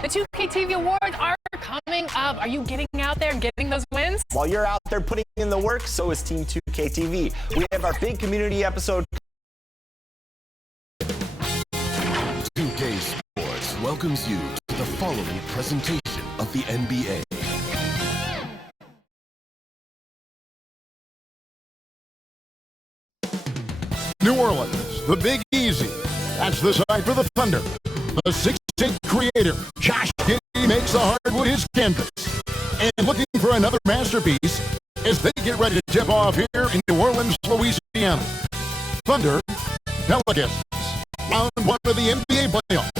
The 2K TV Awards are coming up. Are you getting out there and getting those wins? While you're out there putting in the work, so is Team 2K TV. We have our big community episode. 2K Sports welcomes you to the following presentation of the NBA. New Orleans, the Big Easy. That's the site for the Thunder. The 6'8" creator, Josh Giddey, makes the hardwood his canvas. And looking for another masterpiece as they get ready to tip off here in New Orleans, Louisiana. Thunder, Pelicans, round one of the NBA playoffs.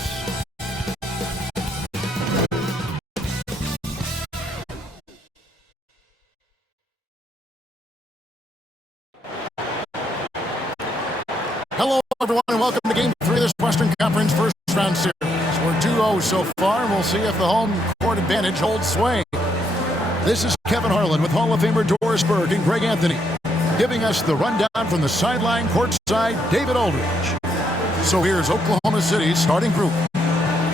Hello, everyone, and welcome to Game 3 of this Western Conference First Round Series. We're 2-0 so far, and we'll see if the home court advantage holds sway. This is Kevin Harlan with Hall of Famer Doris Burke and Greg Anthony, giving us the rundown from the sideline courtside, David Aldridge. So here's Oklahoma City's starting group.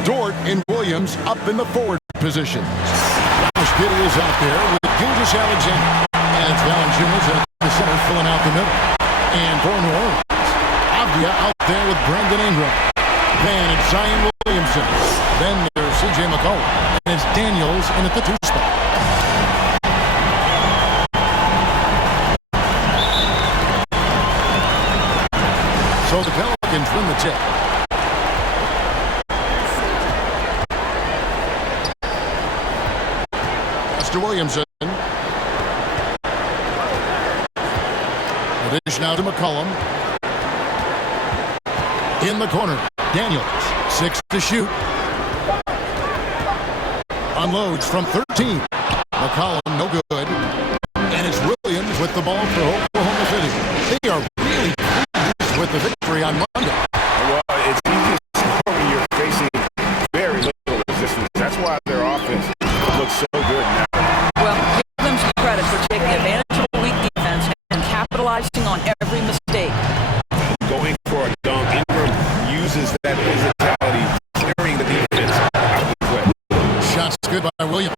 Dort and Williams up in the forward positions. Josh Giddey is out there with Gilgeous-Alexander. And it's Valanciunas at the center filling out the middle. And for New Orleans, out there with Brandon Ingram. Then it's Zion Williamson. Then there's C.J. McCollum. And it's Daniels in at the 2 spot. So the Pelicans win the tip. Mr. Williamson. A dish now to McCollum. In the corner, Daniels, 6 to shoot. Unloads from 13. McCollum, no good. And it's Williams with the ball for Oklahoma City. They are really pleased with the victory on Monday. Well, it's easy to score when you're facing very little resistance. That's why their offense looks so good now. Well, give them some credit for taking advantage of a weak defense and capitalizing on every mistake. Going for a dunk, Ingram uses that physicality, clearing the defense out of the play. Shots good by Williams.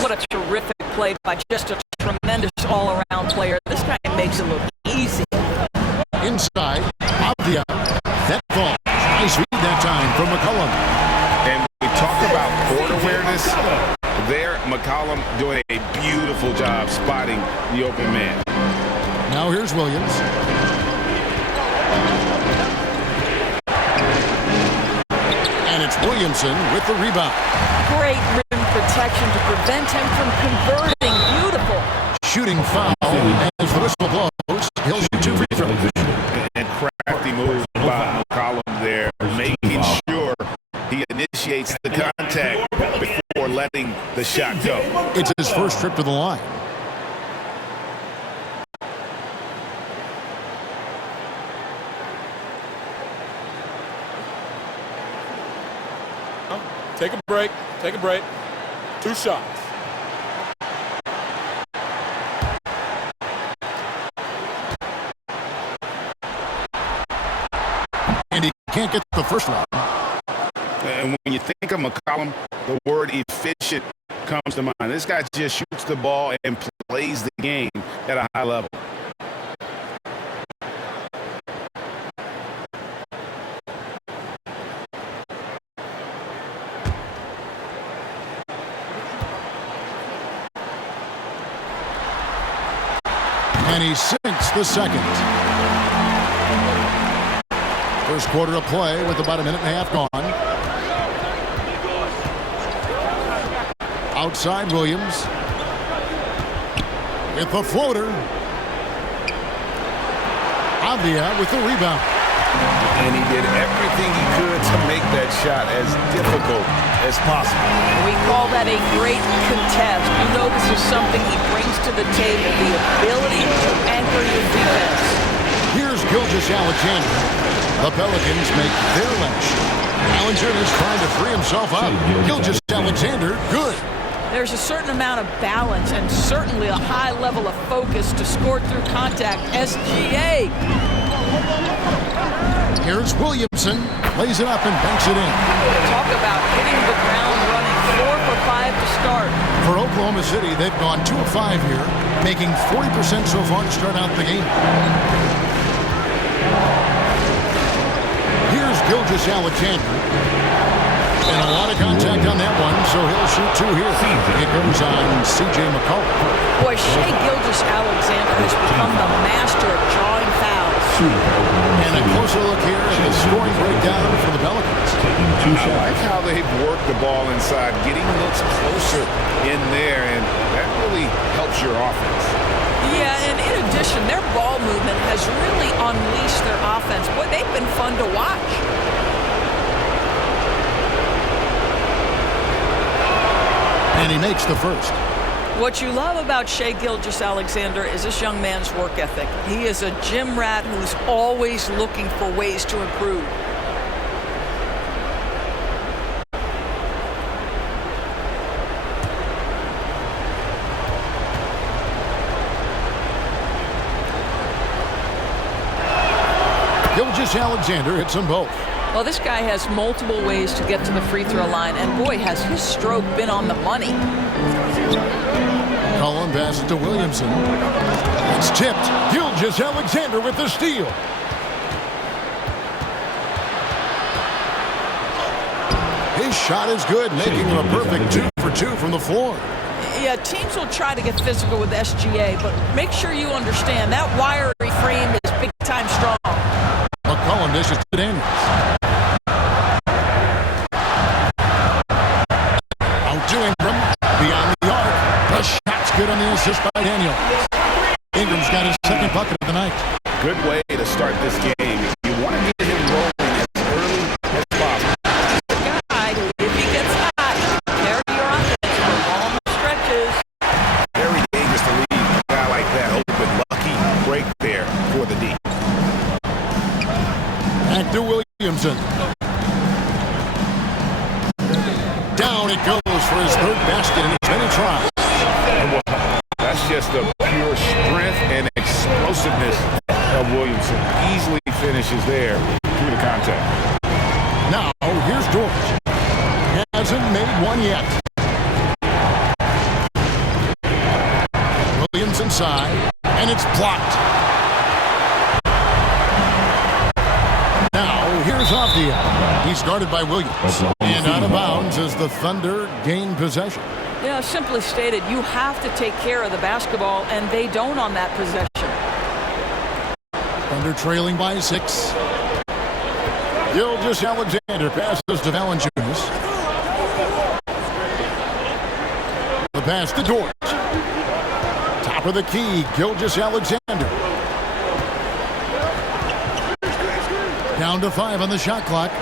What a terrific play by just a tremendous all-around player. This guy makes it look easy. Inside, Avdia. That falls. Nice read that time from McCollum. And we talk about court awareness. There, McCollum doing a beautiful job spotting the open man. Now here's Williams. And it's Williamson with the rebound. Great rim protection to prevent him from converting. Beautiful. Shooting foul as the whistle blows. He'll shoot 2 free throws. And crafty move by McCollum there, making sure he initiates the contact before letting the shot go. It's his first trip to the line. Take a break. Take a break. 2 shots. And he can't get the first one. And when you think of McCollum, the word efficient comes to mind. This guy just shoots the ball and plays the game at a high level. And he sinks the second. First quarter of play with about a minute and a half gone. Outside Williams. With the floater. Avdia with the rebound. And he did everything he could to make that shot as difficult as possible. We call that a great contest. You know this is something he brings to the table, the ability to anchor your defense. Here's Gilgeous-Alexander. The Pelicans make their last shot. Valanciunas trying to free himself up. Gilgeous-Alexander, good. There's a certain amount of balance and certainly a high level of focus to score through contact. SGA. Here's Williamson. Lays it up and banks it in. Talk about hitting the ground running. 4 for 5 to start. For Oklahoma City, they've gone 2 of 5 here, making 40% so far to start out the game. Here's Gilgeous-Alexander. And a lot of contact on that one, so he'll shoot 2 here. It goes on C.J. McCollum. Boy, Shai Gilgeous-Alexander has become the master of drawing fouls. And a closer look here at the scoring breakdown for the Pelicans. I like how they've worked the ball inside, getting looks closer in there, and that really helps your offense. Yeah, and in addition, their ball movement has really unleashed their offense. Boy, they've been fun to watch. And he makes the first. What you love about Shai Gilgeous-Alexander is this young man's work ethic. He is a gym rat who's always looking for ways to improve. Gilgeous-Alexander hits them both. Well, this guy has multiple ways to get to the free throw line, and boy, has his stroke been on the money. Cullen passes to Williamson. It's tipped. Gilgeous-Alexander with the steal. His shot is good, making him a perfect 2 for 2 from the floor. Yeah, teams will try to get physical with SGA, but make sure you understand that wiry frame is big-time strong. McCollum dishes to Daniels. Out to Ingram. Beyond the arc. The shot's good on the assist by Daniels. Ingram's got his second bucket of the night. Good way to start this game. You want to get him rolling as early as possible. The guy who, if he gets hot, carry your offense for long stretches. Very dangerous to leave a guy like that open. Lucky break there for the D. Back to Williamson. Down it goes for his third basket in as many tries. That's just the pure strength and explosiveness of Williamson. Easily finishes there through the contact. Now, here's George. Hasn't made one yet. Williams inside, and it's blocked. Now, here's Avdia. He's guarded by Williams. And out of bounds as the Thunder gain possession. Yeah, simply stated, you have to take care of the basketball, and they don't on that possession. Thunder trailing by 6. Gilgeous-Alexander passes to Valanciunas. The pass to George. Top of the key, Gilgeous-Alexander. Down to 5 on the shot clock.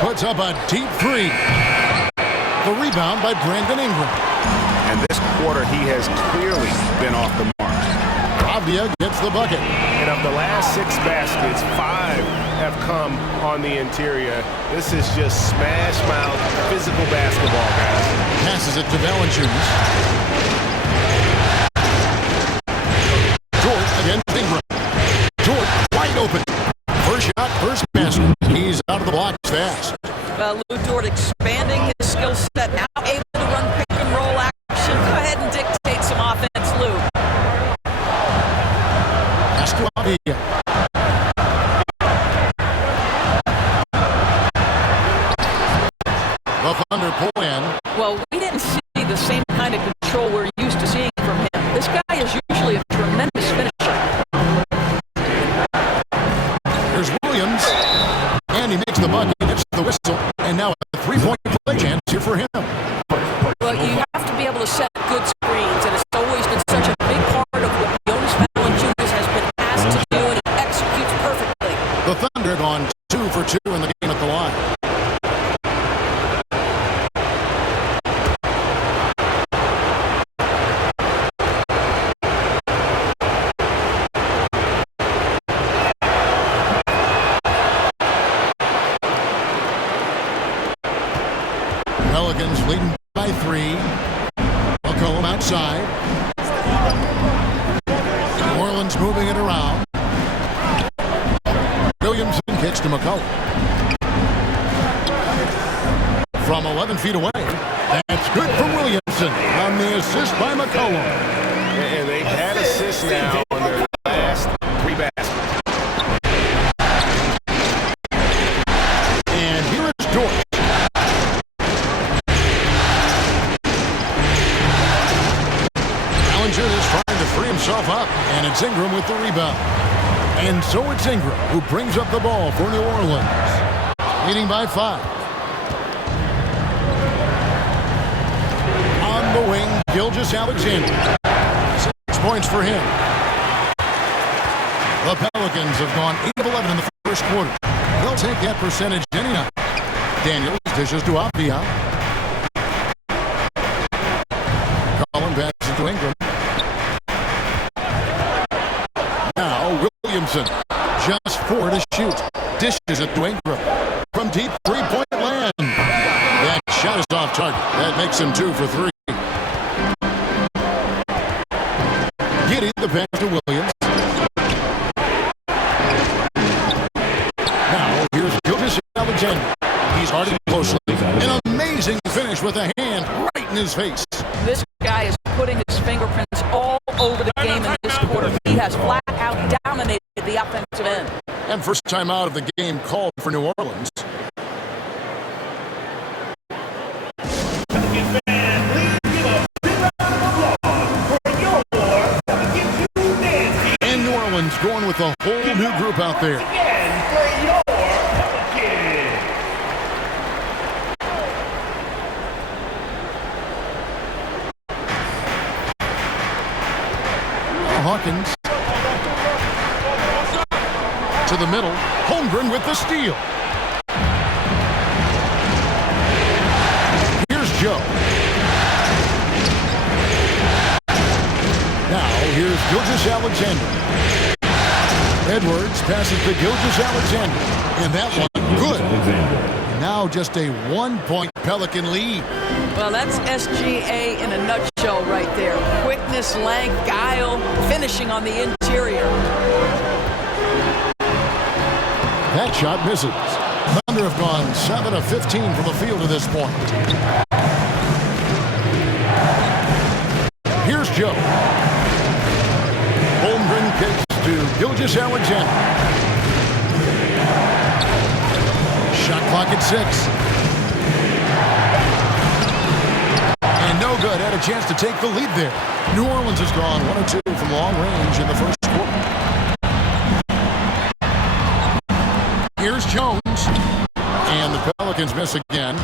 Puts up a deep 3. The rebound by Brandon Ingram. And this quarter, he has clearly been off the mark. Avdia gets the bucket. And of the last 6 baskets, 5 have come on the interior. This is just smash mouth physical basketball, guys. Passes it to Valanciunas. George against Ingram. George wide open. First shot, first basket. He's out of the blocks fast. Lou Dort expanding his skill set, now able to run pick and roll action. Go ahead and dictate some offense, Lou. Pass to Avdia. The Thunder pull in. Well, we didn't see the same kind of control we're used to seeing from him. This guy is usually a tremendous finisher. There's Williams. And he makes the bucket, gets the whistle, and now a 3-point play chance here for him. Well, you have to be able to set good screens, and it's always been such a big part of what Jonas Valanciunas has been asked to do, and he executes perfectly. The Thunder gone 2 for 2 in the game at the line. Pelicans leading by 3. McCollum outside. New Orleans moving it around. Williamson kicks to McCollum. From 11 feet away. That's good for Williamson on the assist by McCollum. And they've had assists now on their last 3 baskets. And here is Dort. Ballinger is trying to free himself up, and it's Ingram with the rebound. And so it's Ingram who brings up the ball for New Orleans, leading by 5. On the wing, Gilgeous-Alexander. 6 points for him. The Pelicans have gone 8 of 11 in the first quarter. They'll take that percentage anyhow. Daniels dishes to Apia. Collin passes to Ingram. Now Williamson, just 4 to shoot. Dishes it to Ingram. From deep 3-point land. That shot is off target. That makes him 2 for 3. Giddy the pass to Williams. Now here's Gilgeous-Alexander. He's guarded closely. An amazing finish with a hand right in his face. This guy is putting his fingerprints all over the game in this quarter. He has flat out dominated the offensive end. And first time out of the game called for New Orleans. And New Orleans going with a whole new group out there. Hawkins to the middle. Holmgren with the steal. Here's Joe. Now here's Gilgeous-Alexander. Edwards passes to Gilgeous-Alexander. And that one good. Now just a 1-point Pelican lead. Well, that's SGA in a nutshell right there. Quickness, length, guile, finishing on the interior. That shot misses. Thunder have gone 7 of 15 from the field to this point. Here's Joe. Holmgren kicks to Gilgeous-Alexander. Shot clock at 6. And no good. Had a chance to take the lead there. New Orleans has gone 1 of 2 from long range in the first quarter. Here's Jones. And the Pelicans miss again.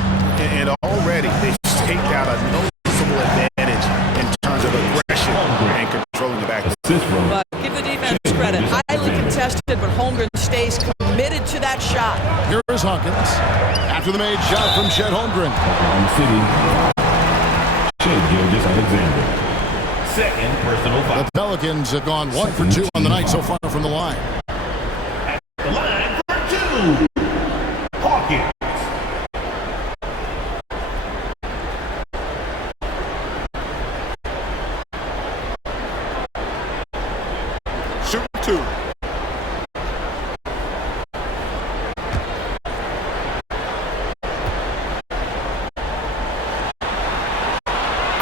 And already they've staked out a noticeable advantage in terms of aggression and controlling the back. But give the defense credit. Highly contested, but Holmgren stays committed to that shot. Here is Hawkins. After the made shot from Chet Holmgren. Gilgeous-Alexander. Second personal foul. The Pelicans have gone 1 for 2 on the night so far from the line. At the line for 2. Hawkins. Shoot 2.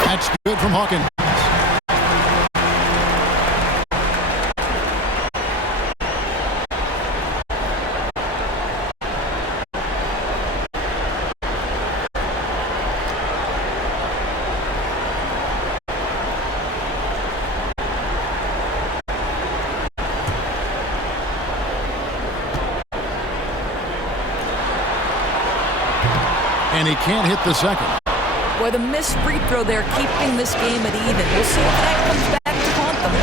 That's good from Hawkins. And he can't hit the second. Boy, the missed free throw there, keeping this game at even. We'll see if that comes back to haunt them.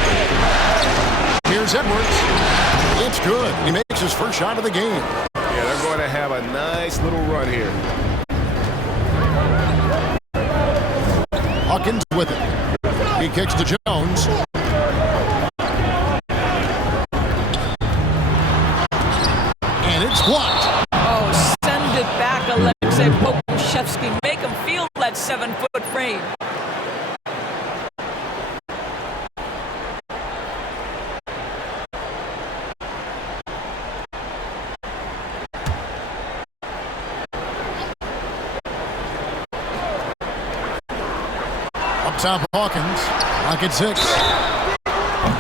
Here's Edwards. It's good. He makes his first shot of the game. Yeah, they're going to have a nice little run here. Hawkins with it. He kicks to Jones. And it's blocked. Oh, send it back, Alexei Pokushevsky. Make him feel that 7-foot frame. Top Hawkins. Lock at 6.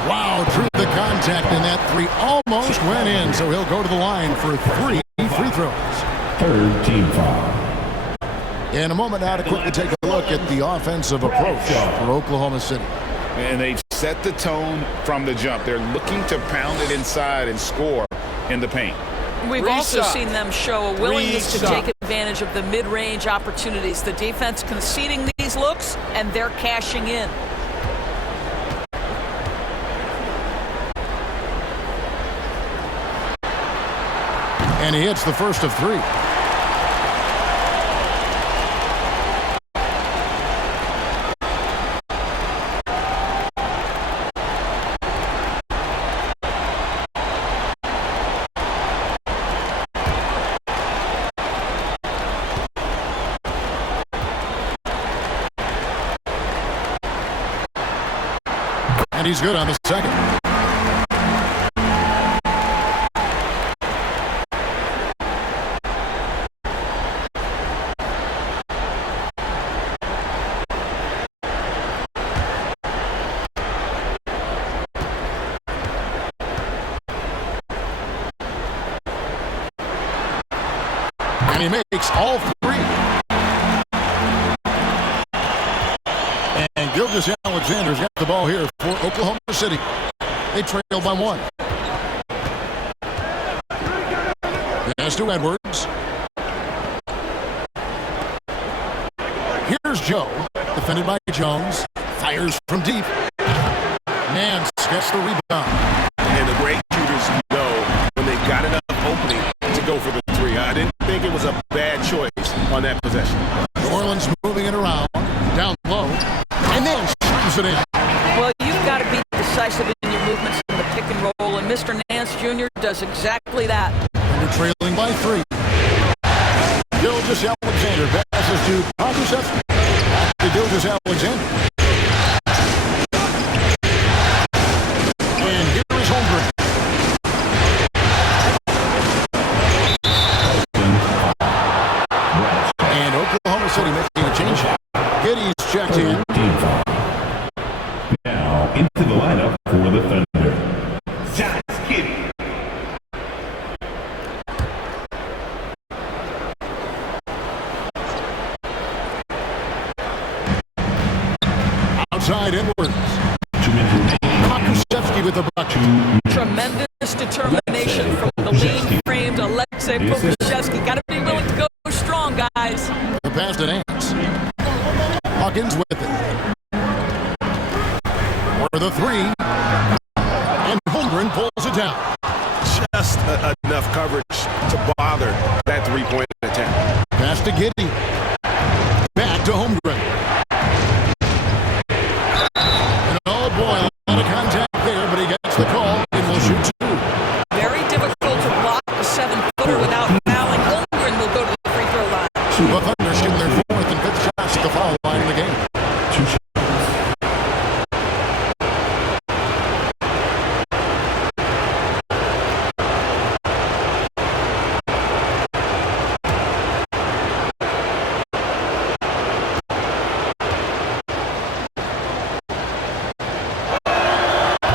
Wow, drew the contact, and that 3 almost went in, so he'll go to the line for 3 free throws. Third team foul. In a moment now to quickly take a look at the offensive approach for Oklahoma City. And they've set the tone from the jump. They're looking to pound it inside and score in the paint. We've also seen them show a willingness to take advantage of the mid-range opportunities. The defense conceding these looks, and they're cashing in. And he hits the first of 3. And he's good on the second. And he makes all 3. And Gilgeous-Alexander's got the ball here for Oklahoma City. They trail by 1. Pass to Edwards. Here's Joe, defended by Jones. Fires from deep. Nance gets the rebound. And the great shooters know when they've got enough opening to go for the 3. I didn't think it was a bad choice on that possession. New Orleans moving it around. Down low. And then slams it in. Well, you've got to be decisive in your movements in the pick and roll, and Mr. Nance Jr. does exactly that. And we're trailing by 3. Gilgeous-Alexander passes to Pondusevsky. To Gilgeous-Alexander. And here is Holmgren. And Oklahoma City making a change. Giddy's checked in. Team foul. Now into the lineup for the Thunder. Josh Giddey. Outside Edwards. Pondusevsky with the buck. Tremendous determination from the lean-framed Alexei Pondusevsky. Got to be willing to go strong, guys. The pass to Nance. Hawkins with it. For the 3. And Holmgren pulls it down. Just enough coverage to bother that 3-point attempt. Pass to Giddey. Back to Holmgren. And oh boy, a lot of contact there, but he gets the call and will shoot 2. Very difficult to block a 7-footer without fouling. Holmgren will go to the free throw line. The Thunder shooting their 4th and 5th shots at the foul line of the game. 2 shots.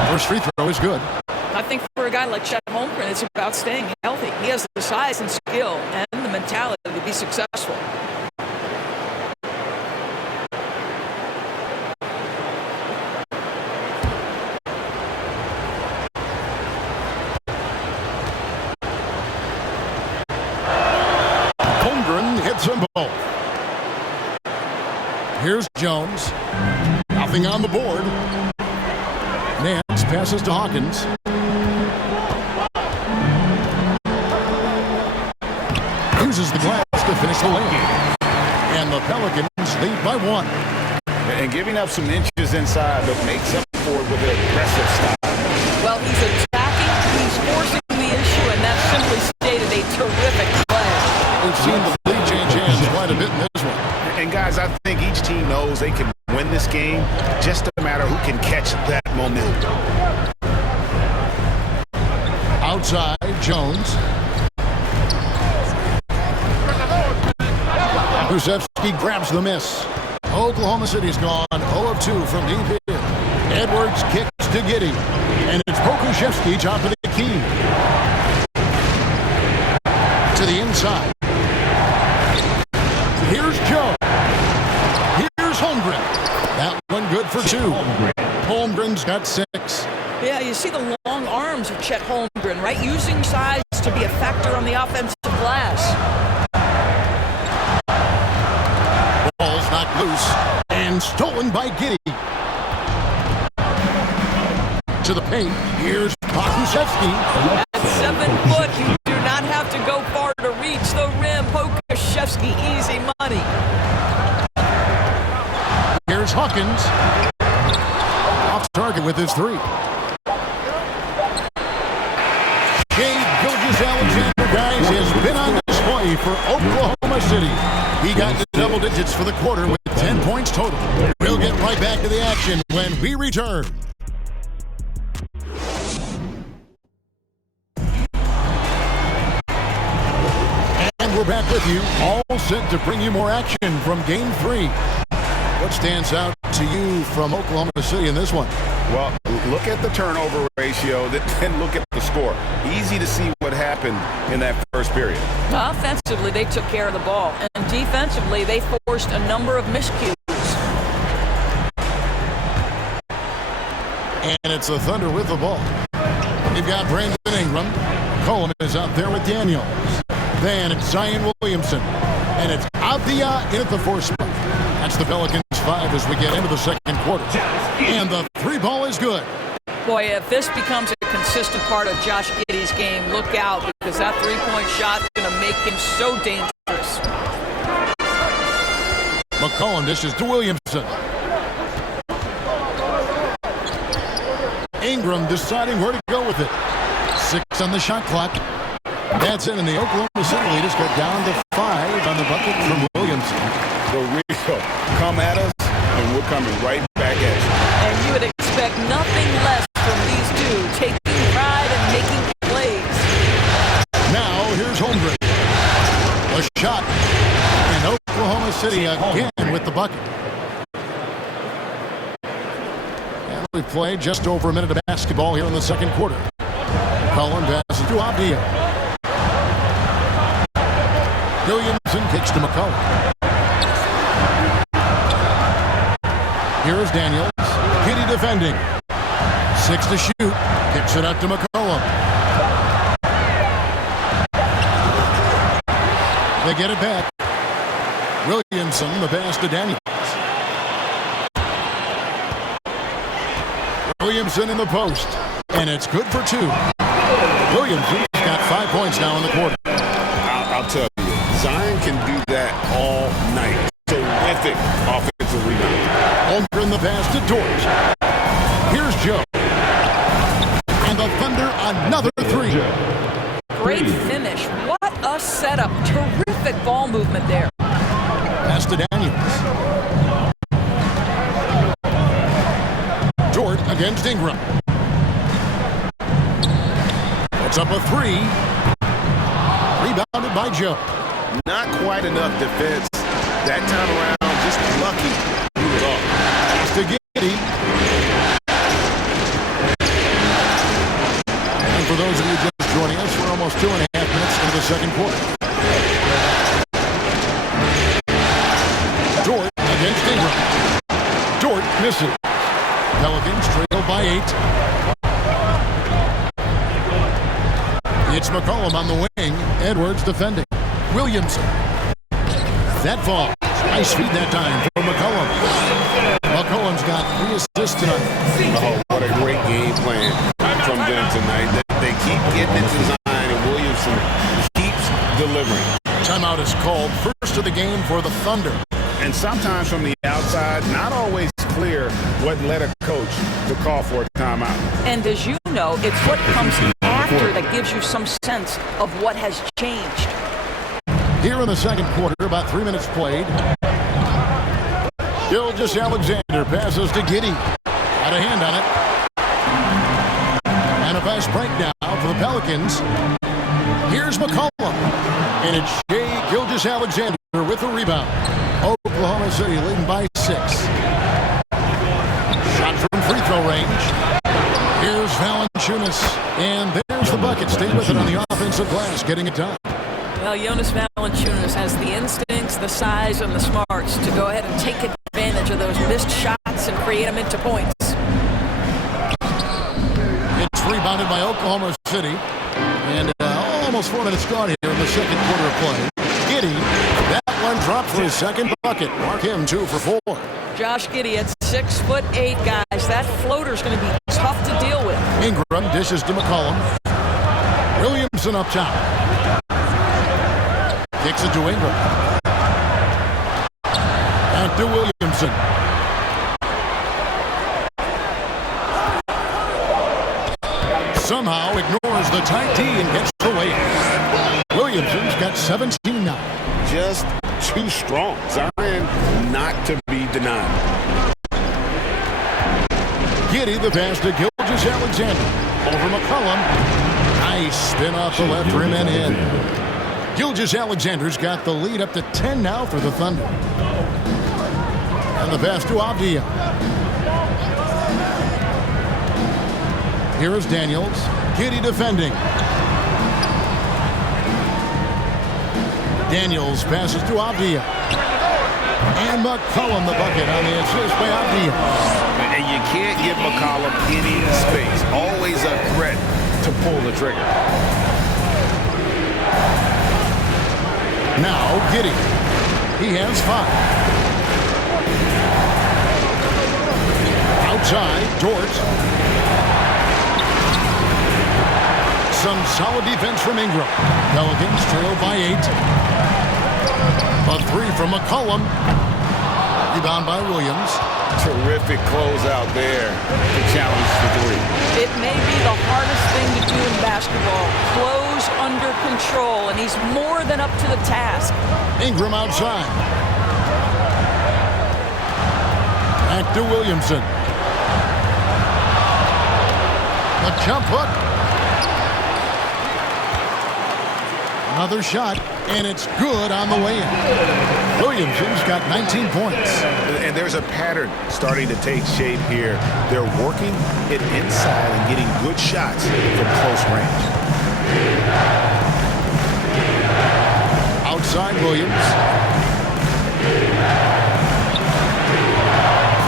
First free throw is good. I think for a guy like Chet Holmgren, it's about staying healthy. He has the size and skill and the mentality to be successful. Holmgren hits them both. Here's Jones. Nothing on the board. Nance passes to Hawkins. Uses the glass to finish the layup. And the Pelicans lead by 1. And giving up some inches inside, but makes up for it with an aggressive style. Well, he's attacking, he's forcing the issue, and that's simply stated a terrific play. We've seen the lead change hands quite a bit in this one. And guys, I think each team knows they can win this game, just a matter who can catch that momentum. Outside, Jones. Pondusevsky grabs the miss. Oklahoma City's gone 0 of 2 from deep here. Edwards kicks to Giddey. And it's Pokusevski top of the key. To the inside. Here's Joe. Here's Holmgren. That one good for 2. Holmgren's got 6. Yeah, you see the long arms of Chet Holmgren, right? Using size to be a factor on the offensive glass. Ball's knocked loose and stolen by Giddey. To the paint. Here's Pokusevski. At 7 foot, you do not have to go far to reach the rim. Pokusevski, easy money. Here's Hawkins. Off target with his 3. Gilgeous-Alexander, guys, has been on display for Oklahoma City. He got into double digits for the quarter with 10 points total. We'll get right back to the action when we return. And we're back with you, all set to bring you more action from Game 3. What stands out to you from Oklahoma City in this one? Well, look at the turnover ratio, then look at the score. Easy to see what happened in that first period. Offensively, they took care of the ball. And defensively, they forced a number of miscues. And it's the Thunder with the ball. You've got Brandon Ingram. Coleman is out there with Daniels. Then it's Zion Williamson. And it's Avdia in at the 4 spot. That's the Pelicans 5 as we get into the second quarter. And the 3 ball is good. Boy, if this becomes a consistent part of Josh Giddey's game, look out, because that 3-point shot is going to make him so dangerous. McCollum dishes to Williamson. Ingram deciding where to go with it. 6 on the shot clock. That's it, and the Oklahoma City lead has got down to 5 on the bucket from Williamson. The real come at us, and we're coming right back at you. And you would expect nothing less from these two, taking pride and making plays. Now, here's Holmgren. A shot, and Oklahoma City again with the bucket. And we played just over a minute of basketball here in the second quarter. Cullen passes to Avdia. Williamson kicks to McCollum. Here's Daniels. Giddey defending. 6 to shoot. Kicks it out to McCollum. They get it back. Williamson, the pass to Daniels. Williamson in the post. And it's good for 2. Williamson's got 5 points now in the quarter. I'll tell you, Zion can do that all night. Terrific offensive rebound. Holmgren the pass to George. Here's Joe. And the Thunder another 3. Great finish. What a setup. Terrific ball movement there. Pass to Daniels. George against Ingram. It's up a 3. Rebounded by Joe. Not quite enough defense. That time around, just lucky. He was off. Pass to Giddey. And for those of you just joining us, we're almost 2.5 minutes into the second quarter. Dort against Ingram. Dort misses. Pelicans trail by 8. It's McCollum on the wing. Edwards defending. Williamson. That fall. Nice feed that time for McCollum. McCollum's got 3 assists tonight. Oh, what a great game plan from them tonight. They keep getting it to Zion, and Williamson keeps delivering. Timeout is called. First of the game for the Thunder. And sometimes from the outside, not always clear what led a coach to call for a timeout. And as you know, it's what comes after that gives you some sense of what has changed. Here in the second quarter, about 3 minutes played. Gilgeous-Alexander passes to Giddey. Out of hand on it. And a fast breakdown for the Pelicans. Here's McCollum. And it's Gilgeous-Alexander with the rebound. Oklahoma City leading by 6. good on the offensive glass, getting it done. Well, Jonas Valanciunas has the instincts, the size, and the smarts to go ahead and take advantage of those missed shots and create them into points. It's rebounded by Oklahoma City. And almost 4 minutes gone here in the second quarter of play. Giddey, that one dropped for his second bucket. Mark him 2 for 4. Josh Giddey at 6'8", guys. That floater's going to be tough to deal with. Ingram dishes to McCollum. Williamson up top. Kicks it to Ingram. Back to Williamson. Somehow ignores the tight D and gets the layup. Williamson's got 17 now. Just too strong. Zion not to be denied. Giddey the pass to Gilgeous-Alexander. Over McCollum. Nice spin off the left rim and in. Gilgeous-Alexander's got the lead up to 10 now for the Thunder. And the pass to Avdia. Here is Daniels. Giddey defending. Daniels passes to Avdia. And McCollum the bucket on the assist by Avdia. And you can't give McCollum any space. Always a threat to pull the trigger. Now Giddey. He has 5. Outside, Dort. Some solid defense from Ingram. Pelicans trail by 8. A 3 from McCollum. Rebound by Williams. Terrific closeout there to challenge the 3. It may be the hardest thing to do in basketball. Close under control, and he's more than up to the task. Ingram outside. Back to Williamson. The jump hook. Another shot, and it's good on the way in. Williamson's got 19 points. And there's a pattern starting to take shape here. They're working it inside and getting good shots from close range. Outside Williams.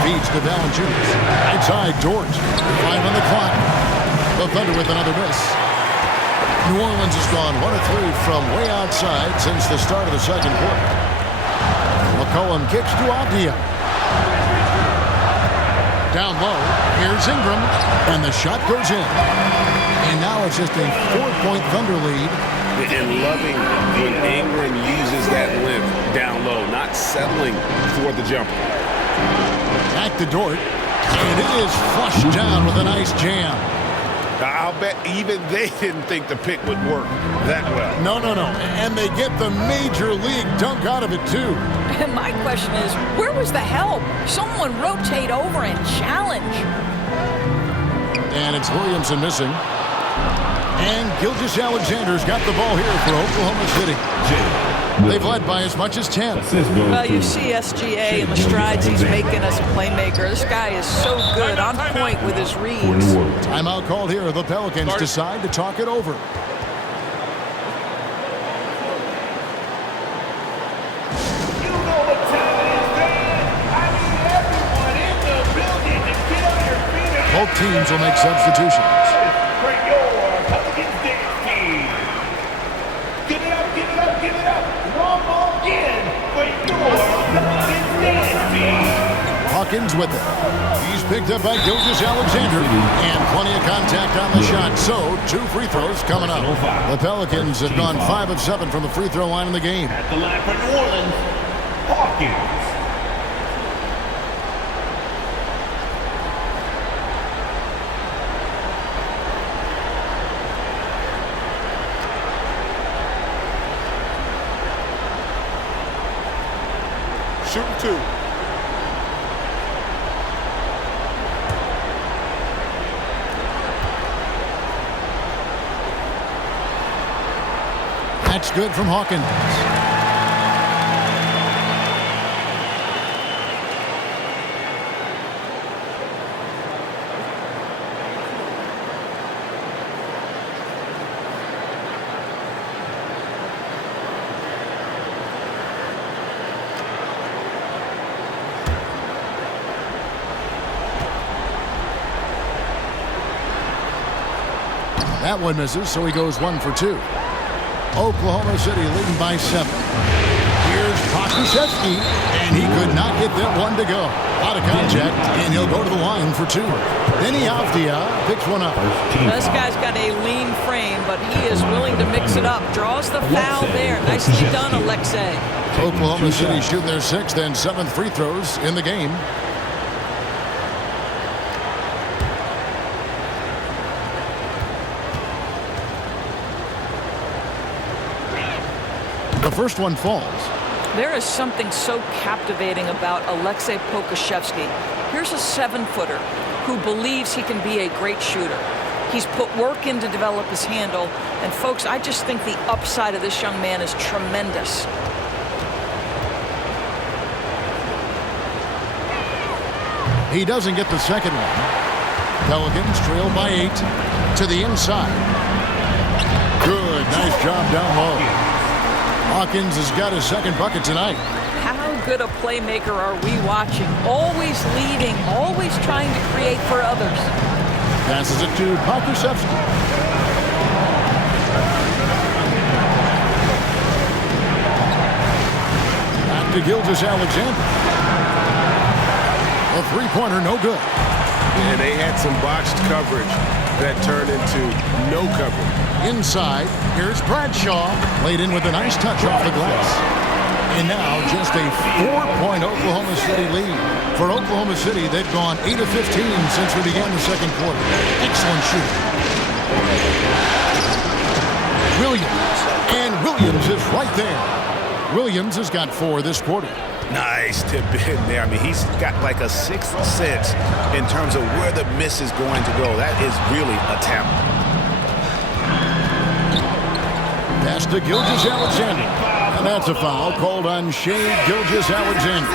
Feeds to Valanciunas. Outside Dort. 5 on the clock. The Thunder with another miss. New Orleans has gone 1 of 3 from way outside since the start of the second quarter. McCollum kicks to Avdia. Down low, here's Ingram, and the shot goes in. And now it's just a 4-point Thunder lead. And loving when Ingram uses that length down low, not settling for the jumper. Back to Dort, and it is flushed down with a nice jam. I'll bet even they didn't think the pick would work that well. No. And they get the major league dunk out of it, too. And my question is, where was the help? Someone rotate over and challenge. And it's Williamson missing. And Gilgeous-Alexander's got the ball here for Oklahoma City. They've led by as much as 10. Well, you see SGA and the strides he's making as a playmaker. This guy is so good, on point with his reads. Timeout called here. The Pelicans decide to talk it over. Both teams will make substitutions. Hawkins with it. He's picked up by Gilgeous-Alexander. And plenty of contact on the shot. So, 2 free throws coming up. The Pelicans have gone 5 of 7 from the free throw line in the game. At the line for New Orleans, Hawkins. Shooting 2. That's good from Hawkins. That one misses, so he goes 1 for 2. Oklahoma City leading by 7. Here's Pokusevski, and he could not get that one to go. Out of contact, and he'll go to the line for 2. Benny Avdia picks one up. This guy's got a lean frame, but he is willing to mix it up. Draws the foul there. Nicely done, Alexei. Oklahoma City shooting their 6th and 7th free throws in the game. The first one falls. There is something so captivating about Alexei Pokusevski. Here's a 7-footer who believes he can be a great shooter. He's put work in to develop his handle. And folks, I just think the upside of this young man is tremendous. He doesn't get the second one. Pelicans trail by 8 to the inside. Good, nice job down low. Hawkins has got his second bucket tonight. How good a playmaker are we watching? Always leading, always trying to create for others. Passes it to Pokusevski. Back to Gilgeous-Alexander. A three-pointer, no good. And they had some botched coverage that turned into no coverage. Inside, here's Bradshaw. Laid in with a nice touch off the glass. And now just a 4-point Oklahoma City lead. For Oklahoma City, they've gone 8 of 15 since we began the second quarter. Excellent shooting. Williams. And Williams is right there. Williams has got 4 this quarter. Nice tip in there. I mean, he's got like a sixth sense in terms of where the miss is going to go. That is really a talent. Pass to Gilgeous-Alexander. And that's a foul called on Shea Gilgeous-Alexander.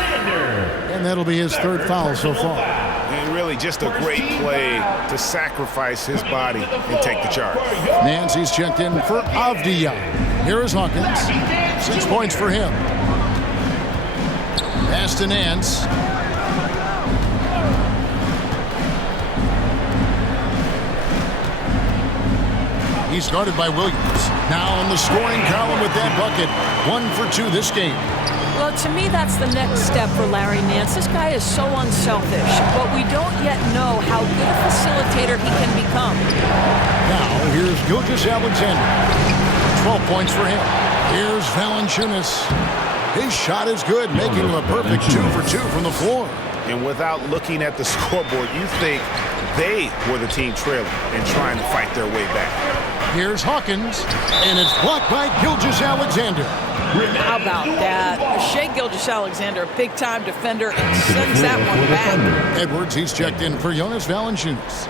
And that'll be his 3rd foul so far. And really just a great play to sacrifice his body and take the charge. Nancy's checked in for Avdia. Here is Hawkins. 6 points for him. Pass to Nance. He's guarded by Williams. Now in the scoring column with that bucket. 1 for 2 this game. Well, to me, that's the next step for Larry Nance. This guy is so unselfish, but we don't yet know how good a facilitator he can become. Now, here's Gilgeous-Alexander. 12 points for him. Here's Valanciunas. His shot is good, making him a perfect 2 for 2 from the floor. And without looking at the scoreboard, you think they were the team trailing and trying to fight their way back. Here's Hawkins, and it's blocked by Gilgeous-Alexander. How about that? Shea Gilgeous-Alexander, a big-time defender, and sends that one back. Edwards, he's checked in for Jonas Valanciunas.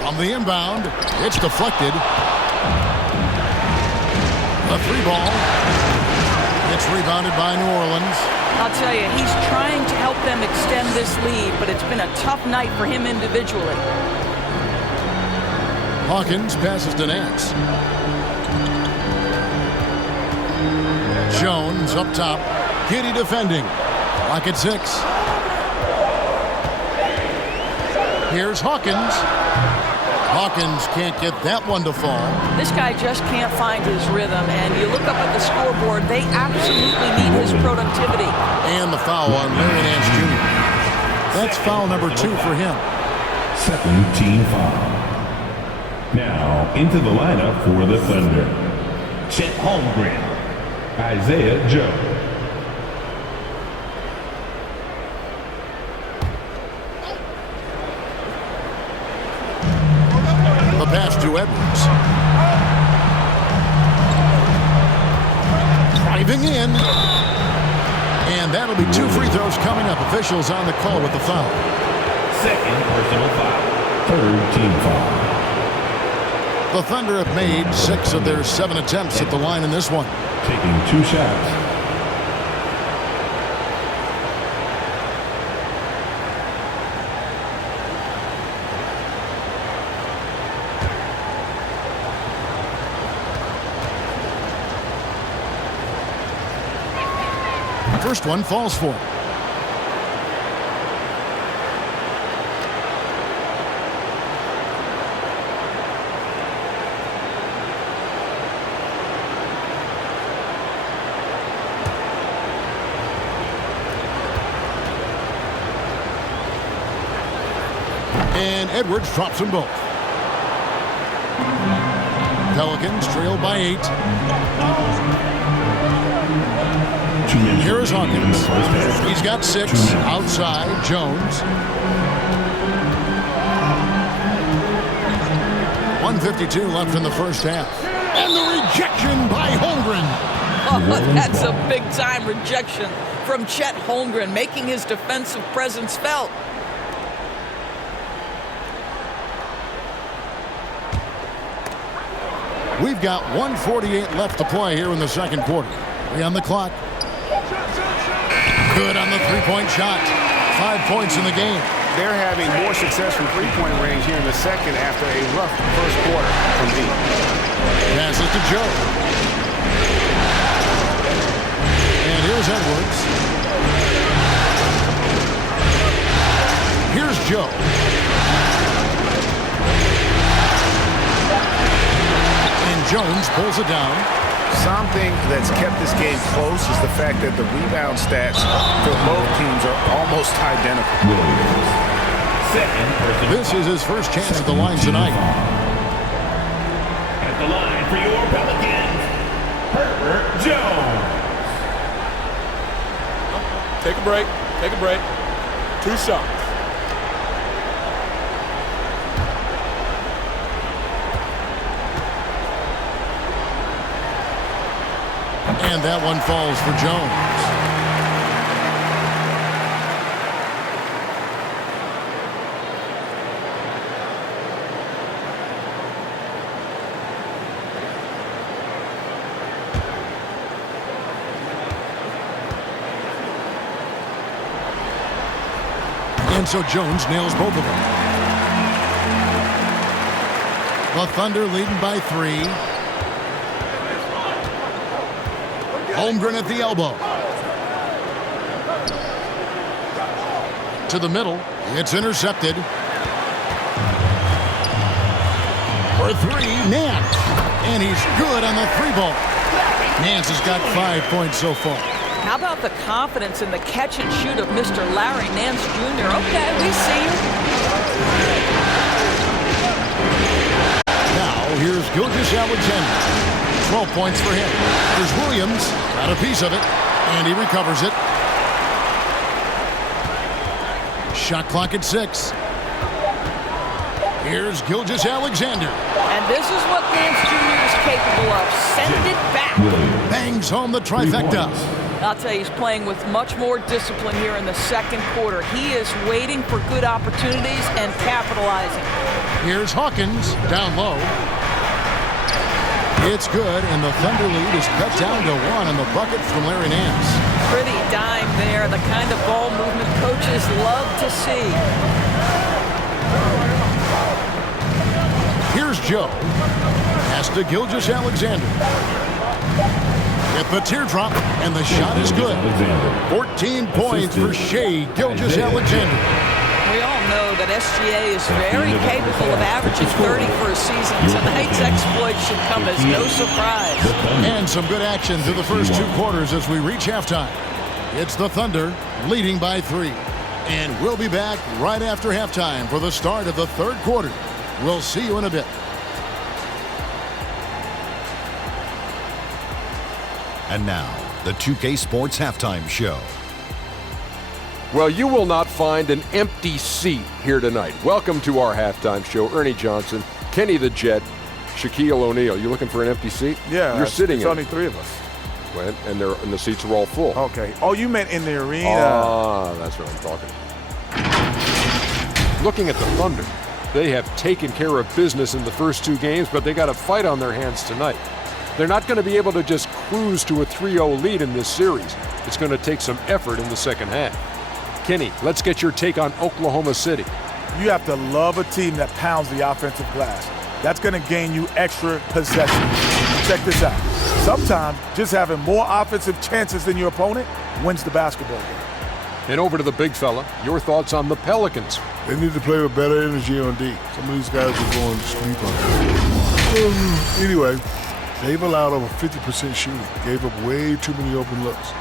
From the inbound, it's deflected. A 3-ball. It's rebounded by New Orleans. I'll tell you, he's trying to help them extend this lead, but it's been a tough night for him individually. Hawkins passes to Nance. Jones up top. Giddy defending. Lock at 6. Here's Hawkins. Hawkins can't get that one to fall. This guy just can't find his rhythm, and you look up at the scoreboard, they absolutely need his productivity. And the foul on Larry Nance Jr. That's foul number 2 for him. 2nd team foul. Now into the lineup for the Thunder. Chet Holmgren, Isaiah Joe. The pass to Edwards. Driving in. And that'll be 2 free throws coming up. Officials on the call with the foul. 2nd personal foul. 3rd team foul. The Thunder have made 6 of their 7 attempts at the line in this one. Taking 2 shots. first one falls for him. And Edwards drops them both. Pelicans trail by 8. Here is Hawkins. He's got 6. Outside, Jones. 1:52 left in the first half. And the rejection by Holmgren. Oh, that's a big-time rejection from Chet Holmgren, making his defensive presence felt. We've got 1:48 left to play here in the second quarter. 3 on the clock. Good on the three-point shot. 5 points in the game. They're having more success from three-point range here in the second after a rough first quarter from deep. Passes to Joe. And here's Edwards. Here's Joe. And Jones pulls it down. Something that's kept this game close is the fact that the rebound stats for both teams are almost identical. This is his first chance at the line tonight. At the line for your Pelicans, Herbert Jones. Take a break. Take a break. 2 shots. And that one falls for Jones. And so Jones nails both of them. The Thunder leading by 3. Holmgren at the elbow. To the middle. It's intercepted. For 3, Nance. And he's good on the 3-ball. Nance has got 5 points so far. How about the confidence in the catch and shoot of Mr. Larry Nance Jr.? Okay, we see you. Now, here's Gilgeous-Alexander. 12 points for him. There's Williams. Got a piece of it. And he recovers it. Shot clock at 6. Here's Gilgeous-Alexander. And this is what Nance Jr. is capable of. Send it back. Bangs home the trifecta. I'll tell you, he's playing with much more discipline here in the second quarter. He is waiting for good opportunities and capitalizing. Here's Hawkins down low. It's good, and the Thunder lead is cut down to 1 on the bucket from Larry Nance. Pretty dime there, the kind of ball movement coaches love to see. Here's Joe. Pass to Gilgeous-Alexander. Get the teardrop, and the shot is good. 14 points for Shai Gilgeous-Alexander. We all know that SGA is very capable of averaging 30 for a season. Tonight's exploit should come as no surprise. And some good action through the first 2 quarters as we reach halftime. It's the Thunder leading by 3. And we'll be back right after halftime for the start of the third quarter. We'll see you in a bit. And now, the 2K Sports Halftime Show. Well, you will not find an empty seat here tonight. Welcome to our halftime show. Ernie Johnson, Kenny the Jet, Shaquille O'Neal. You looking for an empty seat? Yeah, you're sitting it's in. only 3 of us. Well, and the seats are all full. Okay. Oh, you meant in the arena. Ah, that's what I'm talking about. Looking at the Thunder, they have taken care of business in the first 2 games, but they got a fight on their hands tonight. They're not going to be able to just cruise to a 3-0 lead in this series. It's going to take some effort in the second half. Kenny, let's get your take on Oklahoma City. You have to love a team that pounds the offensive glass. That's going to gain you extra possession. Check this out. Sometimes just having more offensive chances than your opponent wins the basketball game. And over to the big fella. Your thoughts on the Pelicans? They need to play with better energy on D. Some of these guys are going to sleep on it. Anyway, they've allowed over 50% shooting. Gave up way too many open looks.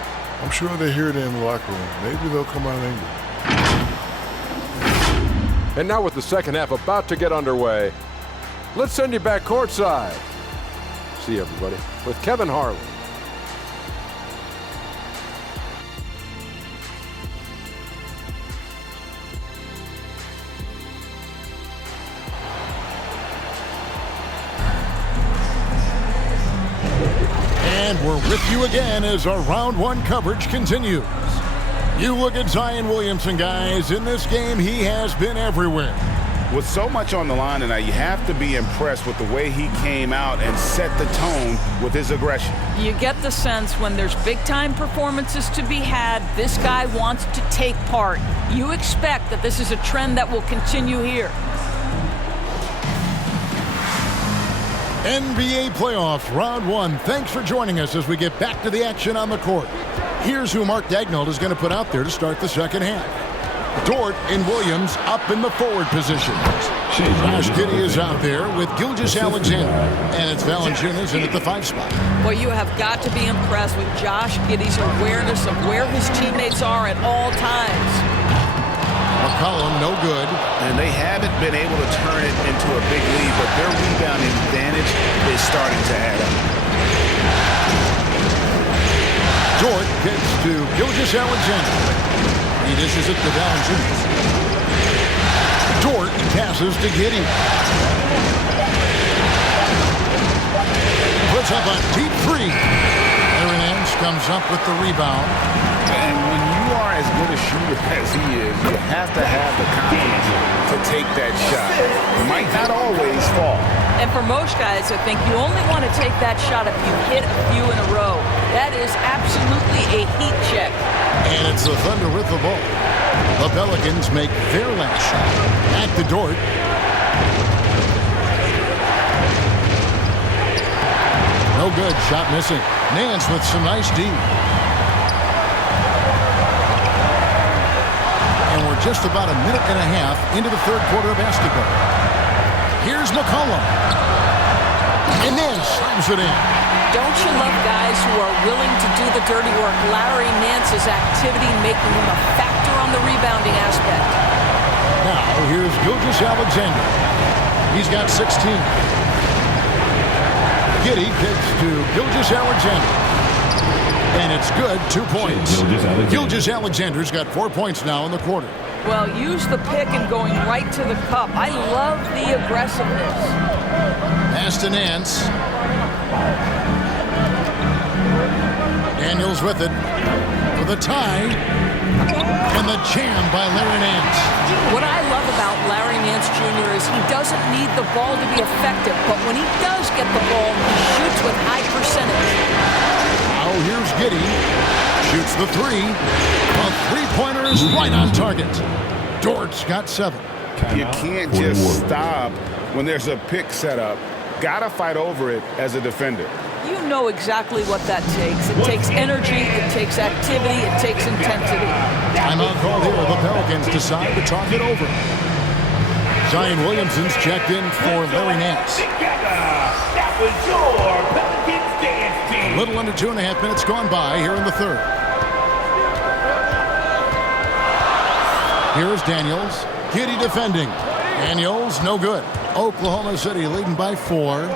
I'm sure they hear it in the locker room. Maybe they'll come out angry. And now with the second half about to get underway, let's send you back courtside. See you, everybody, with Kevin Harlan. And we're with you again as our round one coverage continues. You look at Zion Williamson, guys. In this game, he has been everywhere. With so much on the line tonight, you have to be impressed with the way he came out and set the tone with his aggression. You get the sense when there's big-time performances to be had, this guy wants to take part. You expect that this is a trend that will continue here. NBA playoffs, round one. Thanks for joining us as we get back to the action on the court. Here's who Mark Daigneault is going to put out there to start the second half. Dort and Williams up in the forward positions. Josh Giddey is out there with Gilgeous-Alexander. And it's Valanciunas in at the 5 spot. Well, you have got to be impressed with Josh Giddey's awareness of where his teammates are at all times. McCollum, no good. And they haven't been able to turn it into a big lead, but their rebounding advantage is starting to add up. Dort gets to Gilgeous-Alexander. He dishes it to Valanciunas. Dort passes to Giddey. Puts up a deep three. Aaron Nance comes up with the rebound. And when you are as good a shooter as he is, you have to have the confidence to take that shot. It might not always fall. And for most guys, I think you only want to take that shot if you hit a few in a row. That is absolutely a heat check. And it's the Thunder with the ball. The Pelicans make their last shot. Back to Dort. No good. Shot missing. Nance with some nice D. And we're just about a minute and a half into the third quarter of basketball. Here's McCollum. And then slams it in. Don't you love guys who are willing to do the dirty work? Larry Nance's activity making him a factor on the rebounding aspect. Now, here's Gilgeous-Alexander. He's got 16. Giddey kicks to Gilgeous-Alexander. And it's good, 2 points. Gilgeous-Alexander's got 4 points now in the quarter. Well, use the pick and going right to the cup. I love the aggressiveness. Pass to Nance. Daniels with it for the tie. And the jam by Larry Nance. What I love about Larry Nance Jr. is he doesn't need the ball to be effective, but when he does get the ball, he shoots with high percentage. Now here's Giddey. Shoots the three. The three-pointer is right on target. Dort's got 7. You can't just stop when there's a pick set up. Gotta fight over it as a defender. You know exactly what that takes. It takes energy, it takes activity, it takes intensity. Timeout call here. The Pelicans decide to talk it over. Zion Williamson's checked in for Larry Nance. That was your Pelicans dance team. A little under 2.5 minutes gone by here in the third. Here's Daniels. Giddey defending. Daniels, no good. Oklahoma City leading by 4.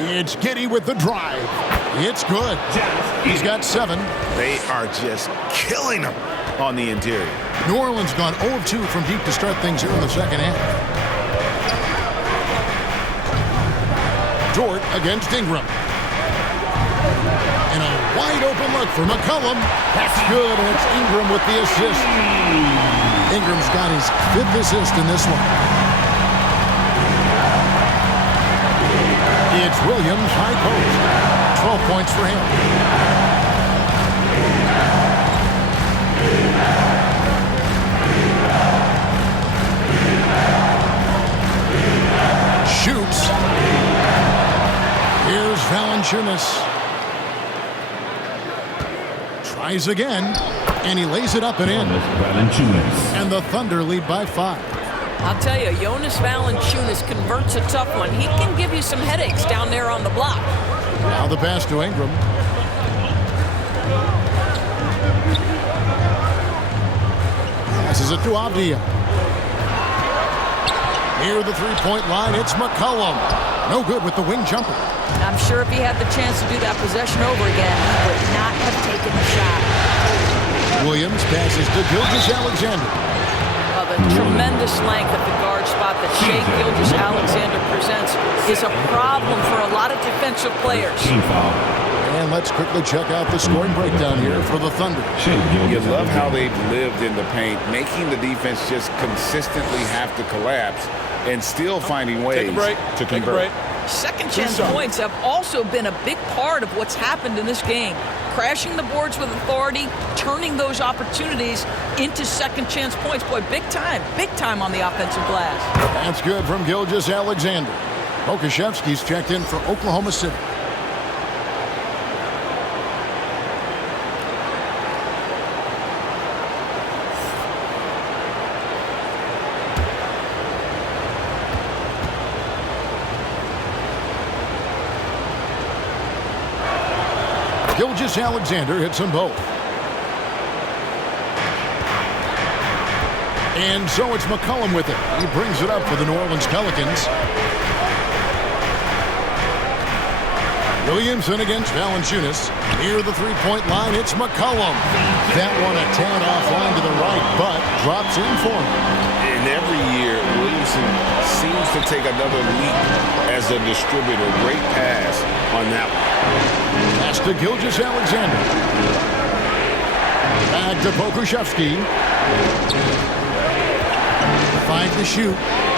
It's Giddey with the drive. It's good. He's got 7. They are just killing them on the interior. New Orleans gone 0 of 2 from deep to start things here in the second half. Dort against Ingram. And a wide open look for McCollum. That's good, and it's Ingram with the assist. Ingram's got his 5th assist in this one. It's Williams, high post. 12 points for him. Shoots. Here's Valanciunas. Tries again, and he lays it up and in. And the Thunder lead by 5. I'll tell you, Jonas Valanciunas converts a tough one. He can give you some headaches down there on the block. Now the pass to Ingram. Passes it to Avdia. Near the three-point line, it's McCollum. No good with the wing jumper. I'm sure if he had the chance to do that possession over again, he would not have taken the shot. Williams passes to Gilgeous-Alexander. The tremendous length at the guard spot that Shai Gilgeous-Alexander presents is a problem for a lot of defensive players. And let's quickly check out the scoring breakdown here for the Thunder. You love how they've lived in the paint, making the defense just consistently have to collapse and still finding ways to convert. Second chance points have also been a big part of what's happened in this game. Crashing the boards with authority, turning those opportunities into second chance points. Boy, big time on the offensive glass. That's good from Gilgeous-Alexander. Pokusevski's checked in for Oklahoma City. Gilgeous-Alexander hits them both. And so it's McCollum with it. He brings it up for the New Orleans Pelicans. Williamson against Valanciunas. Near the three-point line, it's McCollum. That one a tad offline to the right, but drops in for him. And every year, Williamson seems to take another leap as a distributor. Great pass on that one. Pass to Gilgeous-Alexander. Back to Pokusevski. 5 to shoot.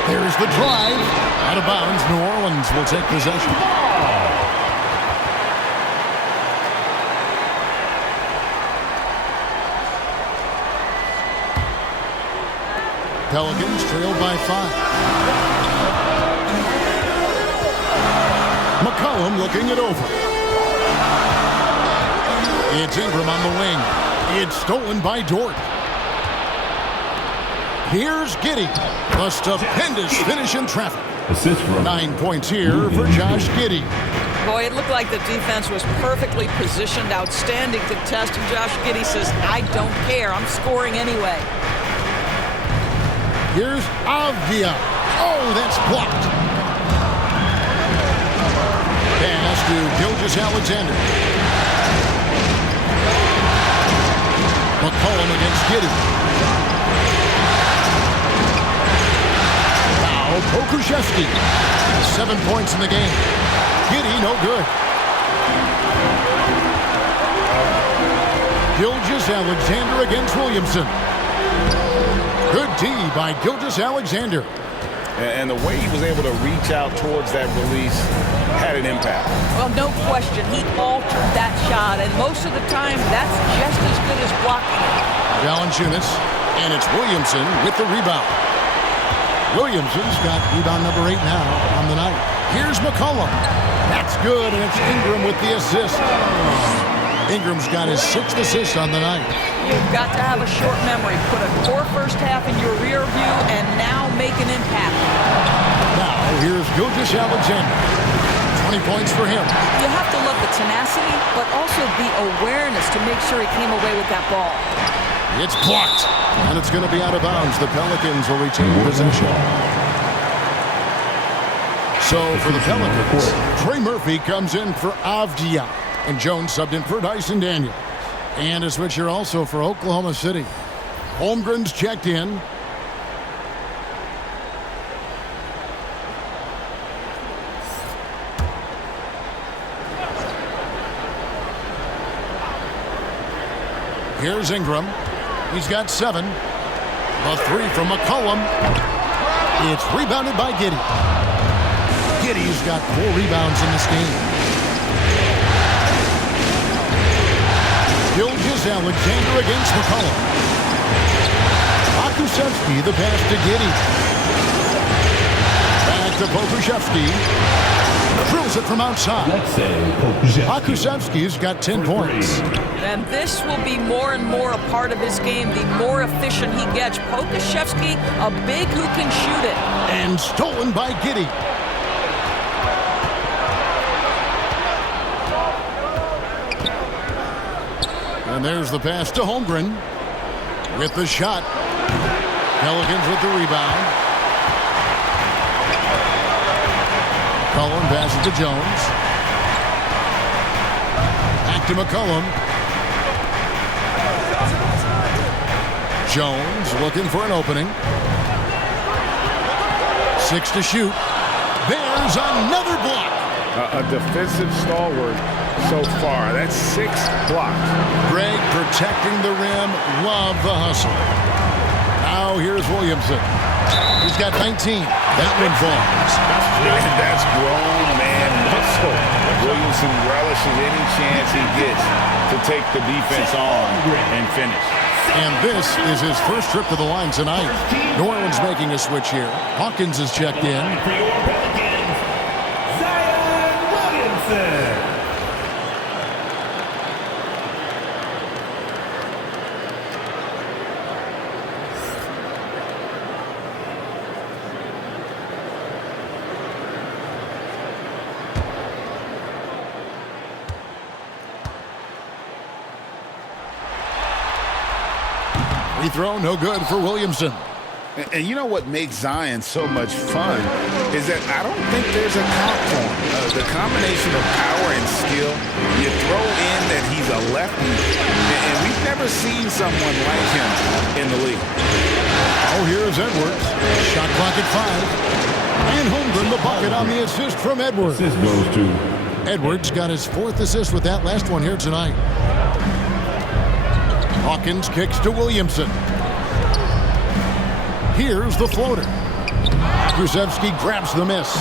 There's the drive. Out of bounds. New Orleans will take possession. Pelicans trailed by 5. McCollum looking it over. It's Ingram on the wing. It's stolen by Dort. Here's Giddey. A stupendous finish in traffic. 9 points here for Josh Giddey. Boy, it looked like the defense was perfectly positioned, outstanding contest, and Josh Giddey says, I don't care, I'm scoring anyway. Here's Avdia. Oh, that's blocked. Pass to Gilgeous-Alexander. McCollum against Giddey. Now Pokusevski. 7 points in the game. Giddey no good. Gilgeous-Alexander against Williamson. Good D by Gilgeous-Alexander. And the way he was able to reach out towards that release had an impact. Well, no question. He altered that shot, and most of the time, that's just as good as blocking it. Valanciunas, and it's Williamson with the rebound. Williamson's got rebound number 8 now on the night. Here's McCollum. That's good, and it's Ingram with the assist. Ingram's got his 6th assist on the night. You've got to have a short memory. Put a poor first half in your rear view and now make an impact. Now, here's Gilgeous-Alexander. 20 points for him. You have to love the tenacity, but also the awareness to make sure he came away with that ball. It's blocked, and it's going to be out of bounds. The Pelicans will retain possession. So for the Pelicans, Trey Murphy comes in for Avdia. And Jones subbed in for Dyson Daniel. And a switcher also for Oklahoma City. Holmgren's checked in. Here's Ingram. He's got 7. A 3 from McCollum. It's rebounded by Giddey. Giddey's got 4 rebounds in this game. Gilgeous-Alexander against McCollum. Pokusevski, the pass to Giddey. Back to Pokusevski. Drills it from outside. Pokusevski's got 10 points. And this will be more and more a part of his game, the more efficient he gets. Pokusevski, a big who can shoot it. And stolen by Giddey. And there's the pass to Holmgren with the shot. Pelicans with the rebound. McCollum passes to Jones. Back to McCollum. Jones looking for an opening. 6 to shoot. There's another block. A defensive stalwart so far. That's 6 blocks. Greg protecting the rim. Love the hustle. Now here's Williamson. He's got 19. That one falls. And that's grown man muscle. Williamson relishes any chance he gets to take the defense on and finish. And this is his first trip to the line tonight. New Orleans making a switch here. Hawkins is checked in. For your Pelicans, Zion Williamson. Free throw, no good for Williamson. And you know what makes Zion so much fun is that I don't think there's a count for him. The combination of power and skill, you throw in that he's a lefty, and we've never seen someone like him in the league. Oh, here's Edwards. Shot clock at 5. And Holmgren the bucket on the assist from Edwards. Assist goes to Edwards got his 4th assist with that last one here tonight. Hawkins kicks to Williamson. Here's the floater. Krzyzewski grabs the miss.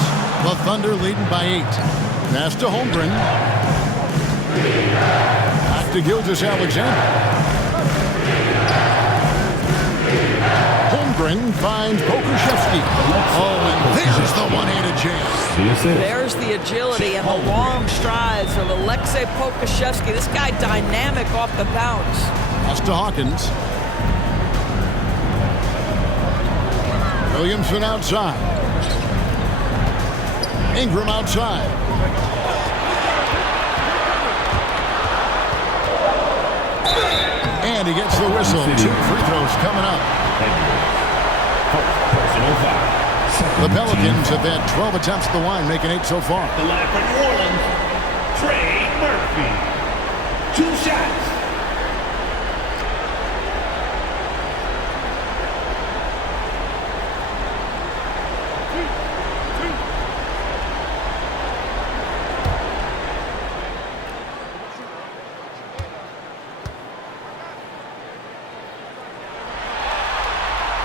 The Thunder leading by 8. Pass to Holmgren. Back to Gilgeous-Alexander. Holmgren finds Pokusevski. Oh, and there's the one-handed jam. There's the agility and the long strides of Alexei Pokusevski. This guy dynamic off the bounce. Pass to Hawkins. Williamson outside. Ingram outside. And he gets the whistle. 2 free throws coming up. The Pelicans have had 12 attempts at the line, making 8 so far. the line for New Orleans, Trey Murphy. 2 shots.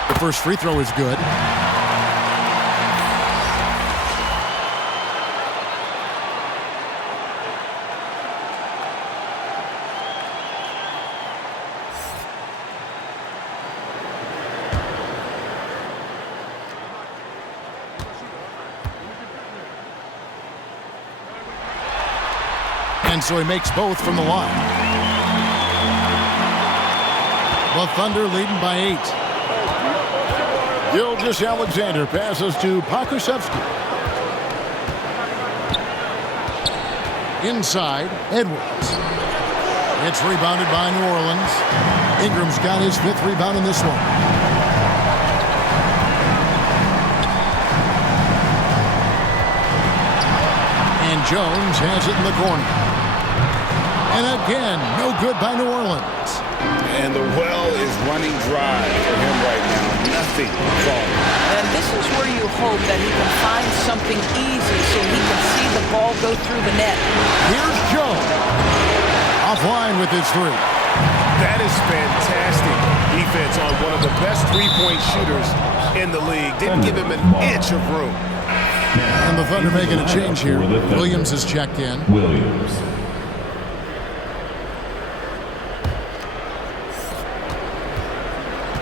The first free throw is good. And so he makes both from the line. The Thunder leading by 8. Gilgeous-Alexander passes to Pokusevski. Inside, Edwards. It's rebounded by New Orleans. Ingram's got his 5th rebound in this one. And Jones has it in the corner. And again, no good by New Orleans. And the well is running dry for him right now. Nothing falling. And this is where you hope that he can find something easy so he can see the ball go through the net. Here's Jones. Offline with his 3. That is fantastic defense on one of the best three-point shooters in the league. Didn't give him an inch of room. And the Thunder making a change here. Williams is checked in. Williams.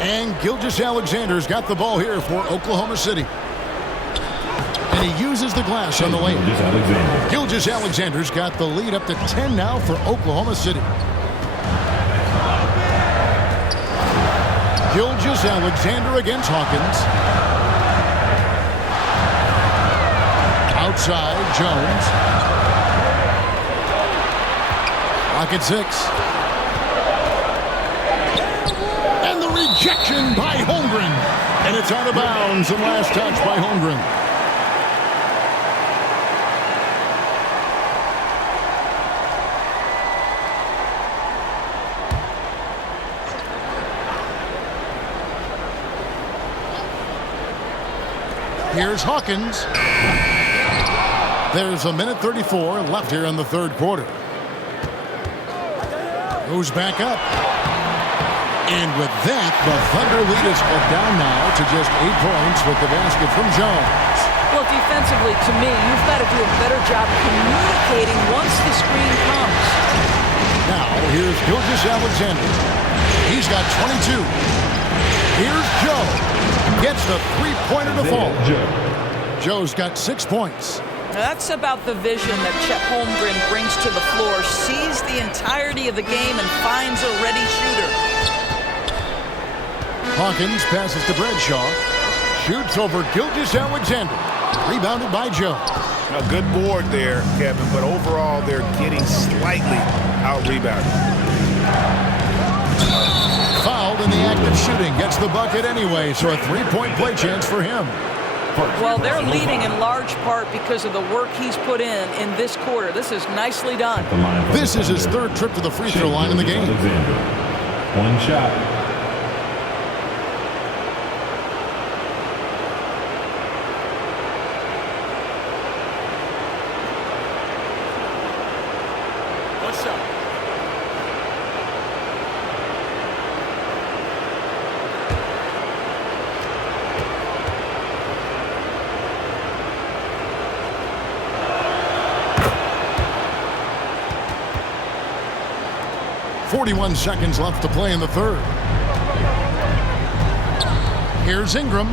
And Gilgeous-Alexander's got the ball here for Oklahoma City. And And he uses the glass on the layup. Gilgeous-Alexander's got the lead up to 10 now for Oklahoma City. Gilgeous-Alexander against Hawkins. Outside, Jones. Rocket 6. And the rejection by Holmgren. And it's out of bounds. And last touch by Holmgren. Here's Hawkins. There's a minute 34 left here in the third quarter. Goes back up. And with that, the Thunder lead is cut down now to just 8 points with the basket from Jones. Well, defensively, to me, you've got to do a better job communicating once the screen comes. Now, here's Gilgeous-Alexander. He's got 22. Here's Joe. Gets the three-pointer to fall. Joe's got 6 points. That's about the vision that Chet Holmgren brings to the floor. Sees the entirety of the game and finds a ready shooter. Hawkins passes to Bradshaw. Shoots over Gilgeous-Alexander. Rebounded by Joe. A good board there, Kevin, but overall they're getting slightly out-rebounded. Fouled in the act of shooting. Gets the bucket anyway, so a three-point play chance for him. Well, they're leading in large part because of the work he's put in this quarter. This is nicely done. This is his third trip to the free throw line in the game. One shot. One shot. 41 seconds left to play in the third. Here's Ingram.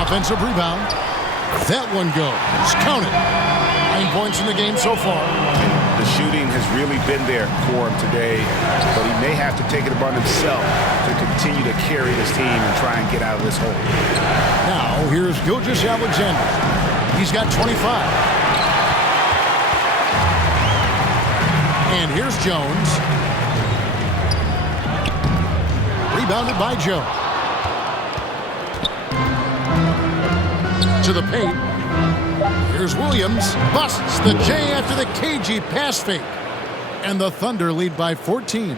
Offensive rebound. That one goes. Count it. 9 points in the game so far. The shooting has really been there for him today, but he may have to take it upon himself to continue to carry this team and try and get out of this hole. Now, here's Gilgeous-Alexander. He's got 25. And here's Jones. Rebounded by Joe. To the paint. Here's Williams. Busts the J after the cagey pass fake. And the Thunder lead by 14.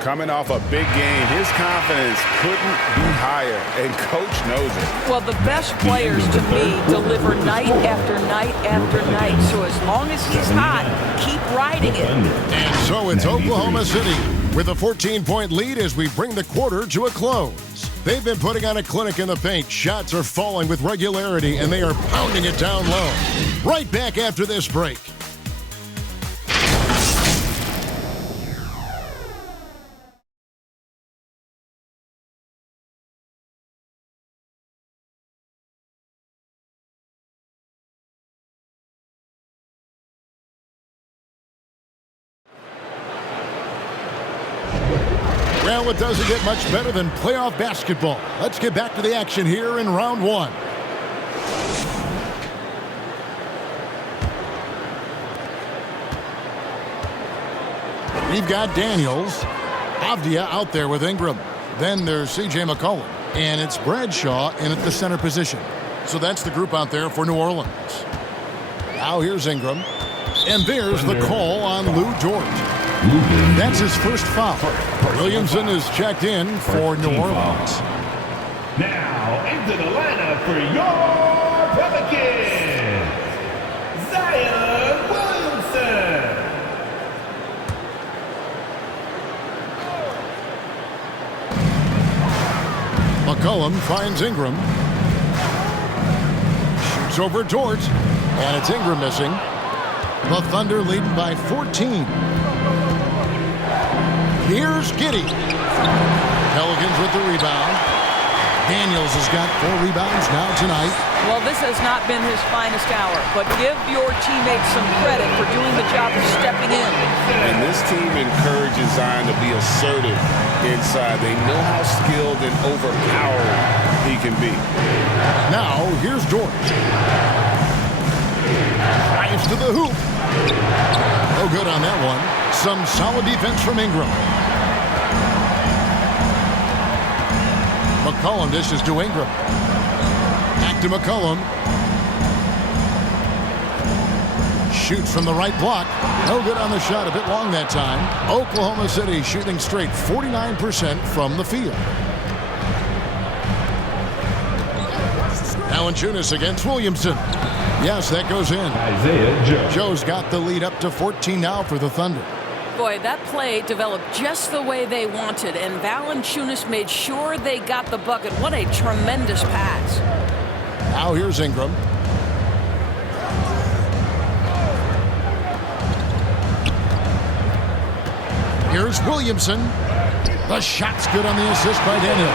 Coming off a big game, his confidence couldn't be higher, and Coach knows it. Well, the best players, to me, deliver night after night after night. So as long as he's hot, keep riding it. And so it's Oklahoma City with a 14-point lead as we bring the quarter to a close. They've been putting on a clinic in the paint. Shots are falling with regularity, and they are pounding it down low. Right back after this break. Well, it doesn't get much better than playoff basketball. Let's get back to the action here in round one. We've got Daniels, Avdia out there with Ingram. Then there's C.J. McCollum, and it's Bradshaw in at the center position. So that's the group out there for New Orleans. Now here's Ingram, and there's the call on Lou Dort. That's his first foul. Williamson is checked in for New Orleans. Now into the lineup for your Pelicans, Zion Williamson. McCollum finds Ingram. Shoots over Dort, and it's Ingram missing. The Thunder leading by 14. Here's Giddey. Pelicans with the rebound. Daniels has got 4 rebounds now tonight. Well, this has not been his finest hour, but give your teammates some credit for doing the job of stepping in. And this team encourages Zion to be assertive inside. They know how skilled and overpowered he can be. Now, here's George. Drives to the hoop. No good on that one. Some solid defense from Ingram. McCollum dishes to Ingram. Back to McCollum. Shoots from the right block. No good on the shot. A bit long that time. Oklahoma City shooting straight 49% from the field. Valanciunas against Williamson. Yes, that goes in. Isaiah Joe. Joe's got the lead up to 14 now for the Thunder. Boy, that play developed just the way they wanted, and Valanciunas made sure they got the bucket. What a tremendous pass. Now here's Ingram. Here's Williamson. The shot's good on the assist by Daniels.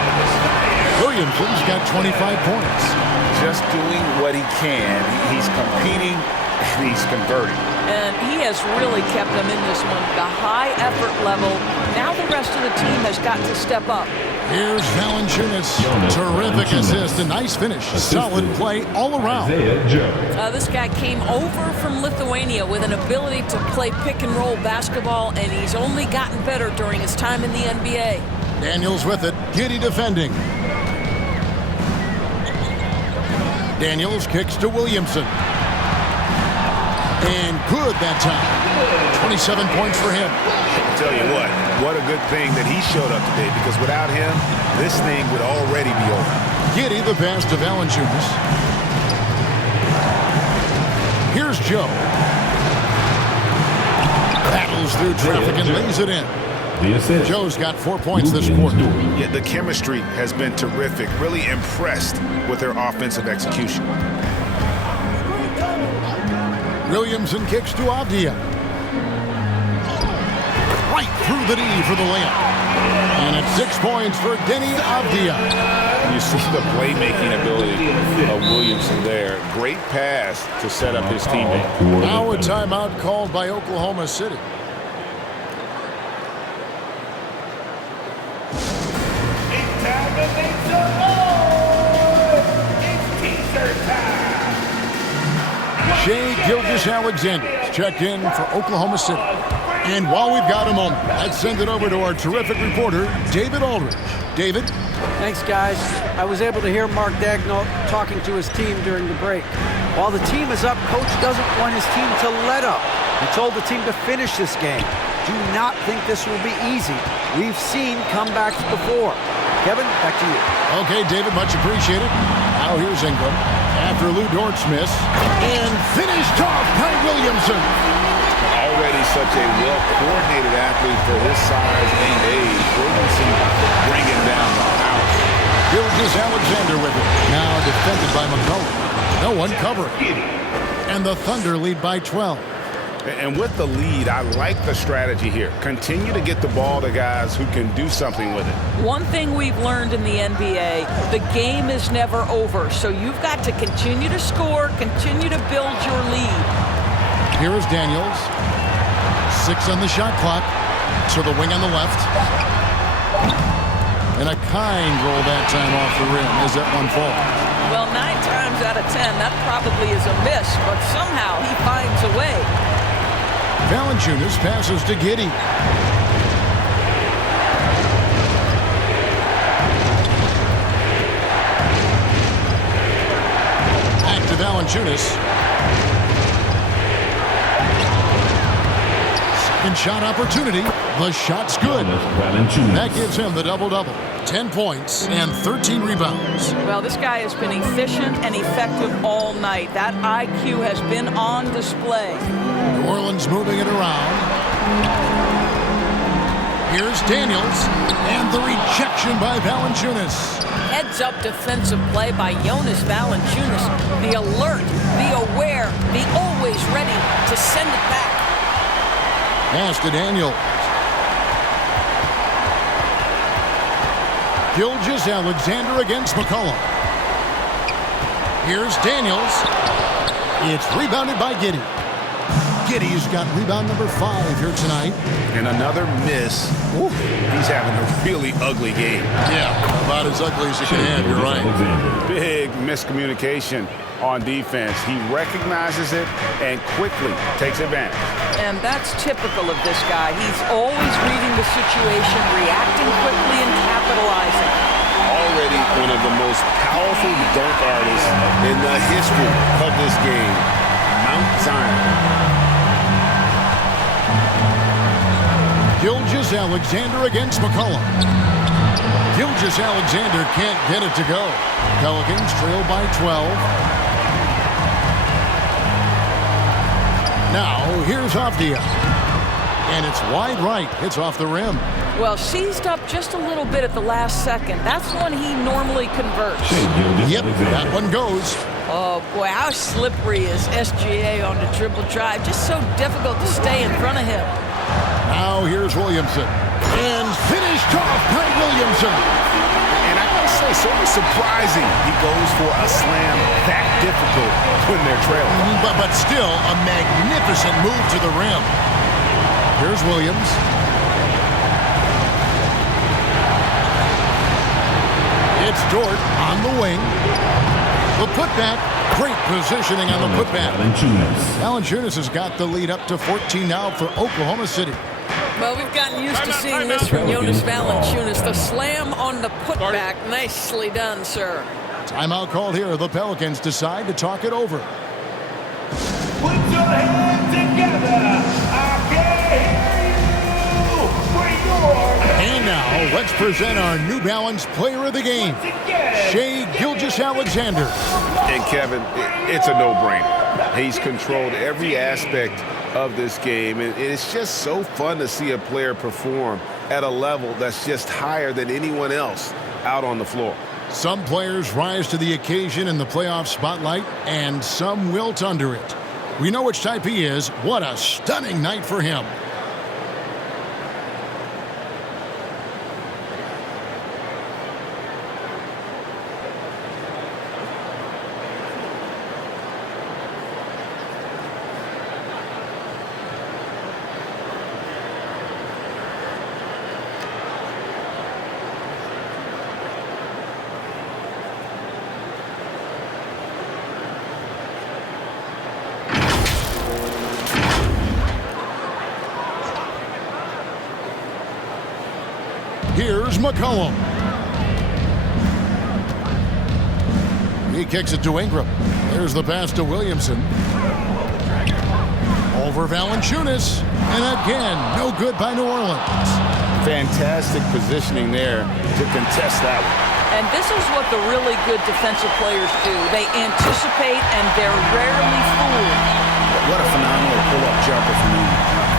Williamson's got 25 points. Just doing what he can. He's competing and he's converting. And he has really kept them in this one. The high effort level. Now the rest of the team has got to step up. Here's Valanciunas. Terrific assist. A nice finish. Solid play all around. Isaiah Joe. This guy came over from Lithuania with an ability to play pick and roll basketball, and he's only gotten better during his time in the NBA. Daniels with it. Giddy defending. Daniels kicks to Williamson. And good that time. 27 points for him. I'll tell you what a good thing that he showed up today, because without him, this thing would already be over. Giddy the pass to Valanciunas. Here's Joe. Battles through traffic and lays it in. Joe's got 4 points this quarter. Yeah, the chemistry has been terrific. Really impressed with their offensive execution. Williamson kicks to Avdia. Right through the knee for the layup. And it's 6 points for Denny Avdia. You see the playmaking ability of Williamson there. Great pass to set up his teammate. Now a timeout called by Oklahoma City. Shea Gilgeous-Alexander checked in for Oklahoma City. And while we've got a moment, let's send it over to our terrific reporter, David Aldridge. David? Thanks, guys. I was able to hear Mark Daigneault talking to his team during the break. While the team is up, Coach doesn't want his team to let up. He told the team to finish this game. Do not think this will be easy. We've seen comebacks before. Kevin, back to you. Okay, David, much appreciated. Now here's Ingram. After Lou Dort's miss. And finished off by Williamson. Already such a well-coordinated athlete for his size and age. Williamson bringing down the house. Gilgeous-Alexander with it. Now defended by McCollum. No one covering. And the Thunder lead by 12. And with the lead, I like the strategy here. Continue to get the ball to guys who can do something with it. One thing we've learned in the NBA, the game is never over. So you've got to continue to score, continue to build your lead. Here is Daniels. 6 on the shot clock. To the wing on the left. And a kind roll that time off the rim as that one falls. Well, 9 times out of 10, that probably is a miss, but somehow he finds a way. Valanciunas passes to Giddy. Back to Valanciunas. Second shot opportunity. The shot's good. That gives him the double-double. 10 points and 13 rebounds. Well, this guy has been efficient and effective all night. That IQ has been on display. New Orleans moving it around. Here's Daniels. And the rejection by Valanciunas. Heads-up defensive play by Jonas Valanciunas. The alert, the aware, the always ready to send it back. Pass to Daniels. Gilgeous-Alexander against McCollum. Here's Daniels. It's rebounded by Giddey. Giddey's got rebound number 5 here tonight. And another miss. Ooh, he's having a really ugly game. Yeah, about as ugly as you can have, you're right. Big miscommunication on defense. He recognizes it and quickly takes advantage. And that's typical of this guy. He's always reading the situation, reacting quickly, and capitalizing. Already one of the most powerful dunk artists in the history of this game, Mount Zion. Gilgeous-Alexander against McCollum. Gilgeous-Alexander can't get it to go. Pelicans trail by 12. Now, here's Avdia. And it's wide right. It's off the rim. Well, seized up just a little bit at the last second. That's when he normally converts. Yep, that one goes. Oh, boy, how slippery is SGA on the dribble drive. Just so difficult to stay in front of him. Now here's Williamson. And finished off by Williamson. And I gotta say, sort of surprising he goes for a slam that difficult when they're trailing. But still a magnificent move to the rim. Here's Williams. It's Dort on the wing. The putback. Great positioning on the putback. Valanciunas has got the lead up to 14 now for Oklahoma City. Well, we've gotten used to seeing this from Jonas Valanciunas. The slam on the putback. Nicely done, sir. Timeout called here. The Pelicans decide to talk it over. Put your hands together. I can hear you. And now, let's present our New Balance Player of the Game, Shai Gilgeous-Alexander. And Kevin, it's a no-brainer. He's controlled every aspect of this game, and it's just so fun to see a player perform at a level that's just higher than anyone else out on the floor. Some players rise to the occasion in the playoff spotlight, and some wilt under it. We know which type he is. What a stunning night for him. Here's McCollum. He kicks it to Ingram. There's the pass to Williamson. Over Valanciunas. And again, no good by New Orleans. Fantastic positioning there to contest that one. And this is what the really good defensive players do. They anticipate, and they're rarely fooled. What a phenomenal pull-up jumper from him.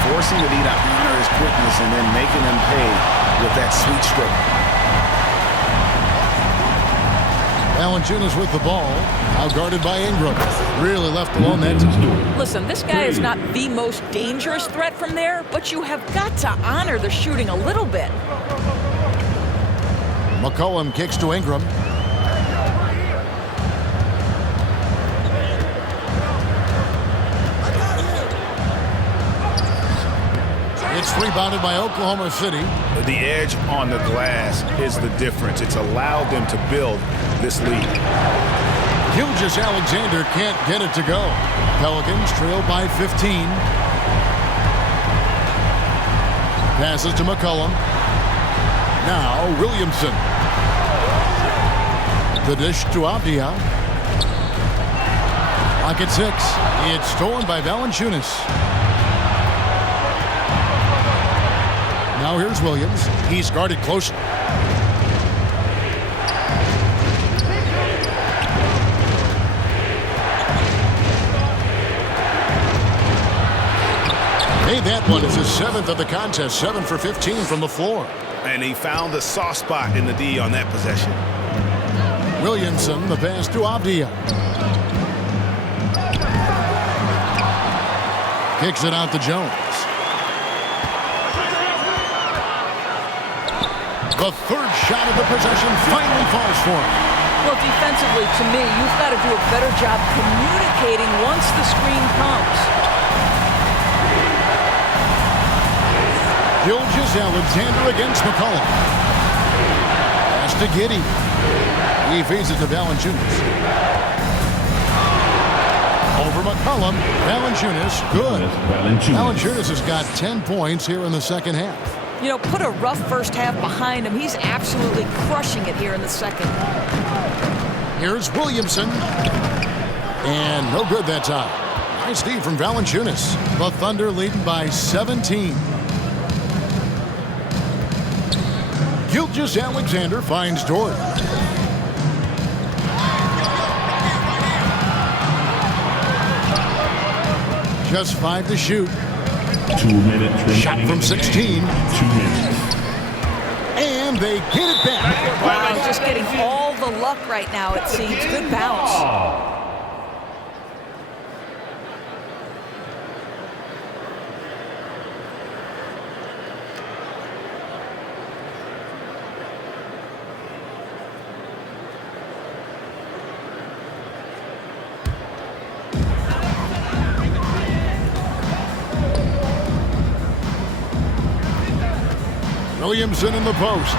Forcing the D to honor his quickness and then making them pay with that sweet stroke. Valanciunas with the ball. Now guarded by Ingram. Really left alone that time. Listen, this guy is not the most dangerous threat from there, but you have got to honor the shooting a little bit. McCollum kicks to Ingram. It's rebounded by Oklahoma City. The edge on the glass is the difference. It's allowed them to build this lead. Gilgeous-Alexander can't get it to go. Pelicans trail by 15. Passes to McCollum. Now Williamson. The dish to Avdia. Clock at 6. It's stolen by Valanciunas. Now here's Williams. He's guarded closely. Made that one. It's his 7th of the contest. 7 for 15 from the floor. And he found the soft spot in the D on that possession. Williamson, the pass to Avdia. Kicks it out to Jones. The third shot of the possession finally falls for him. Well, defensively, to me, you've got to do a better job communicating once the screen comes. Gilgeous-Alexander against McCollum. Pass to Giddey. He feeds it to Valanciunas. Over McCollum. Valanciunas, good. Valanciunas has got 10 points here in the second half. You know, put a rough first half behind him. He's absolutely crushing it here in the second. Here's Williamson. And no good that time. Nice D from Valanciunas. The Thunder leading by 17. Gilgeous-Alexander finds Dort. Just 5 to shoot. 2 minutes. Shot from 16. 2 minutes. And they get it back. Wow, just getting all the luck right now, it seems. Good bounce. Williamson in the post.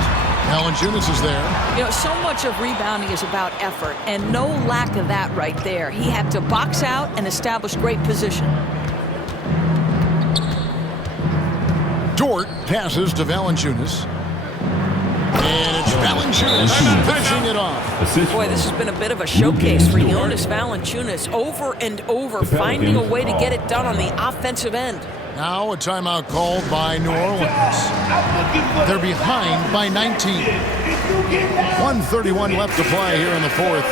Valanciunas is there. You know, so much of rebounding is about effort, and no lack of that right there. He had to box out and establish great position. Dort passes to Valanciunas. And it's Valanciunas finishing it off. Boy, this has been a bit of a showcase for Jonas Valanciunas. Over and over, finding a way to get it done on the offensive end. Now a timeout called by New Orleans. They're behind by 19. 1:31 left to play here in the fourth.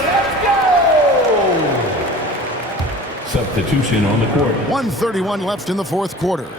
Substitution on the court. 1:31 left in the fourth quarter.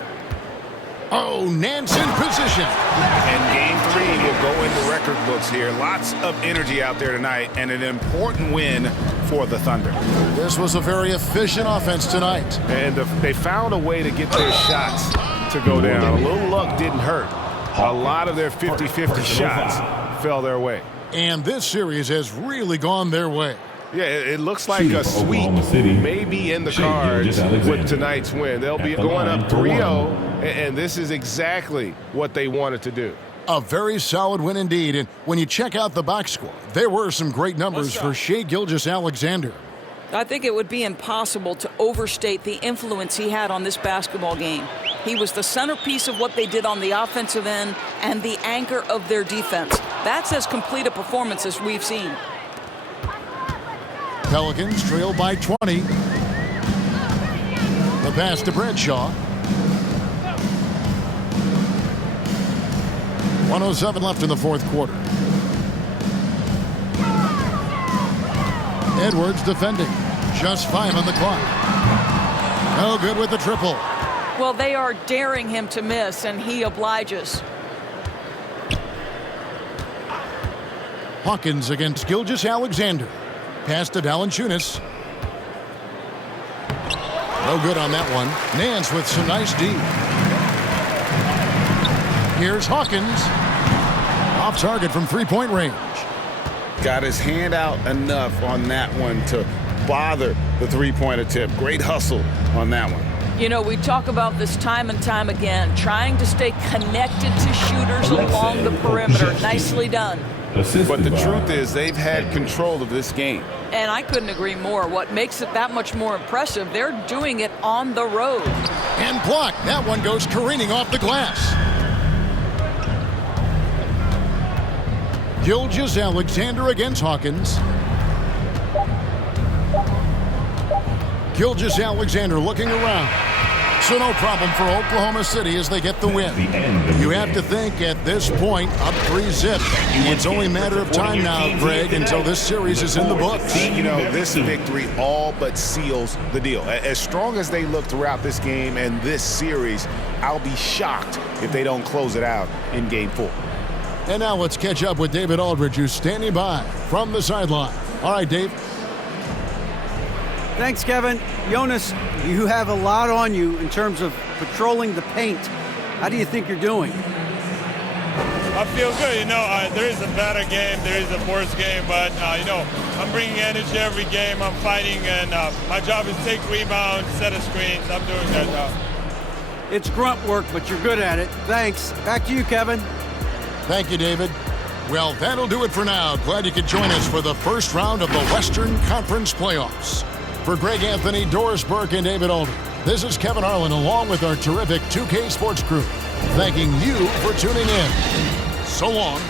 Oh, Nance in position. And game 3 will go in the record books here. Lots of energy out there tonight and an important win for the Thunder. This was a very efficient offense tonight. And they found a way to get their shots to go down. A little luck didn't hurt. A lot of their 50-50 shots fell their way. And this series has really gone their way. Yeah, it looks like a sweep may be in the cards with tonight's win. They'll be going up 3-0, and this is exactly what they wanted to do. A very solid win indeed. And when you check out the box score, there were some great numbers for Shai Gilgeous-Alexander. I think it would be impossible to overstate the influence he had on this basketball game. He was the centerpiece of what they did on the offensive end and the anchor of their defense. That's as complete a performance as we've seen. Pelicans trail by 20. The pass to Bradshaw. 1:07 left in the fourth quarter. Edwards defending. Just 5 on the clock. No good with the triple. Well, they are daring him to miss, and he obliges. Hawkins against Gilgeous-Alexander. Pass to Valanciunas. No good on that one. Nance with some nice D. Here's Hawkins. Off target from three-point range. Got his hand out enough on that one to bother the three-point attempt. Great hustle on that one. You know, we talk about this time and time again, trying to stay connected to shooters along the perimeter. Nicely done. But the truth is they've had control of this game. And I couldn't agree more. What makes it that much more impressive, they're doing it on the road. And blocked. That one goes careening off the glass. Gilgeous-Alexander against Hawkins. Gilgeous-Alexander looking around. So no problem for Oklahoma City as they get the win. You have to think at this point, up 3-0. It's only a matter of time now, Greg, until this series is in the books. You know, this victory all but seals the deal. As strong as they look throughout this game and this series, I'll be shocked if they don't close it out in Game 4. And now let's catch up with David Aldridge, who's standing by from the sideline. All right, Dave. Thanks, Kevin. Jonas, you have a lot on you in terms of patrolling the paint. How do you think you're doing? I feel good. You know, there is a better game, there is a worse game, but, you know, I'm bringing energy every game. I'm fighting, and my job is take rebounds, set of screens. I'm doing that job. It's grunt work, but you're good at it. Thanks. Back to you, Kevin. Thank you, David. Well, that'll do it for now. Glad you could join us for the first round of the Western Conference Playoffs. For Greg Anthony, Doris Burke, and David Alder, this is Kevin Harlan along with our terrific 2K Sports crew, thanking you for tuning in. So long.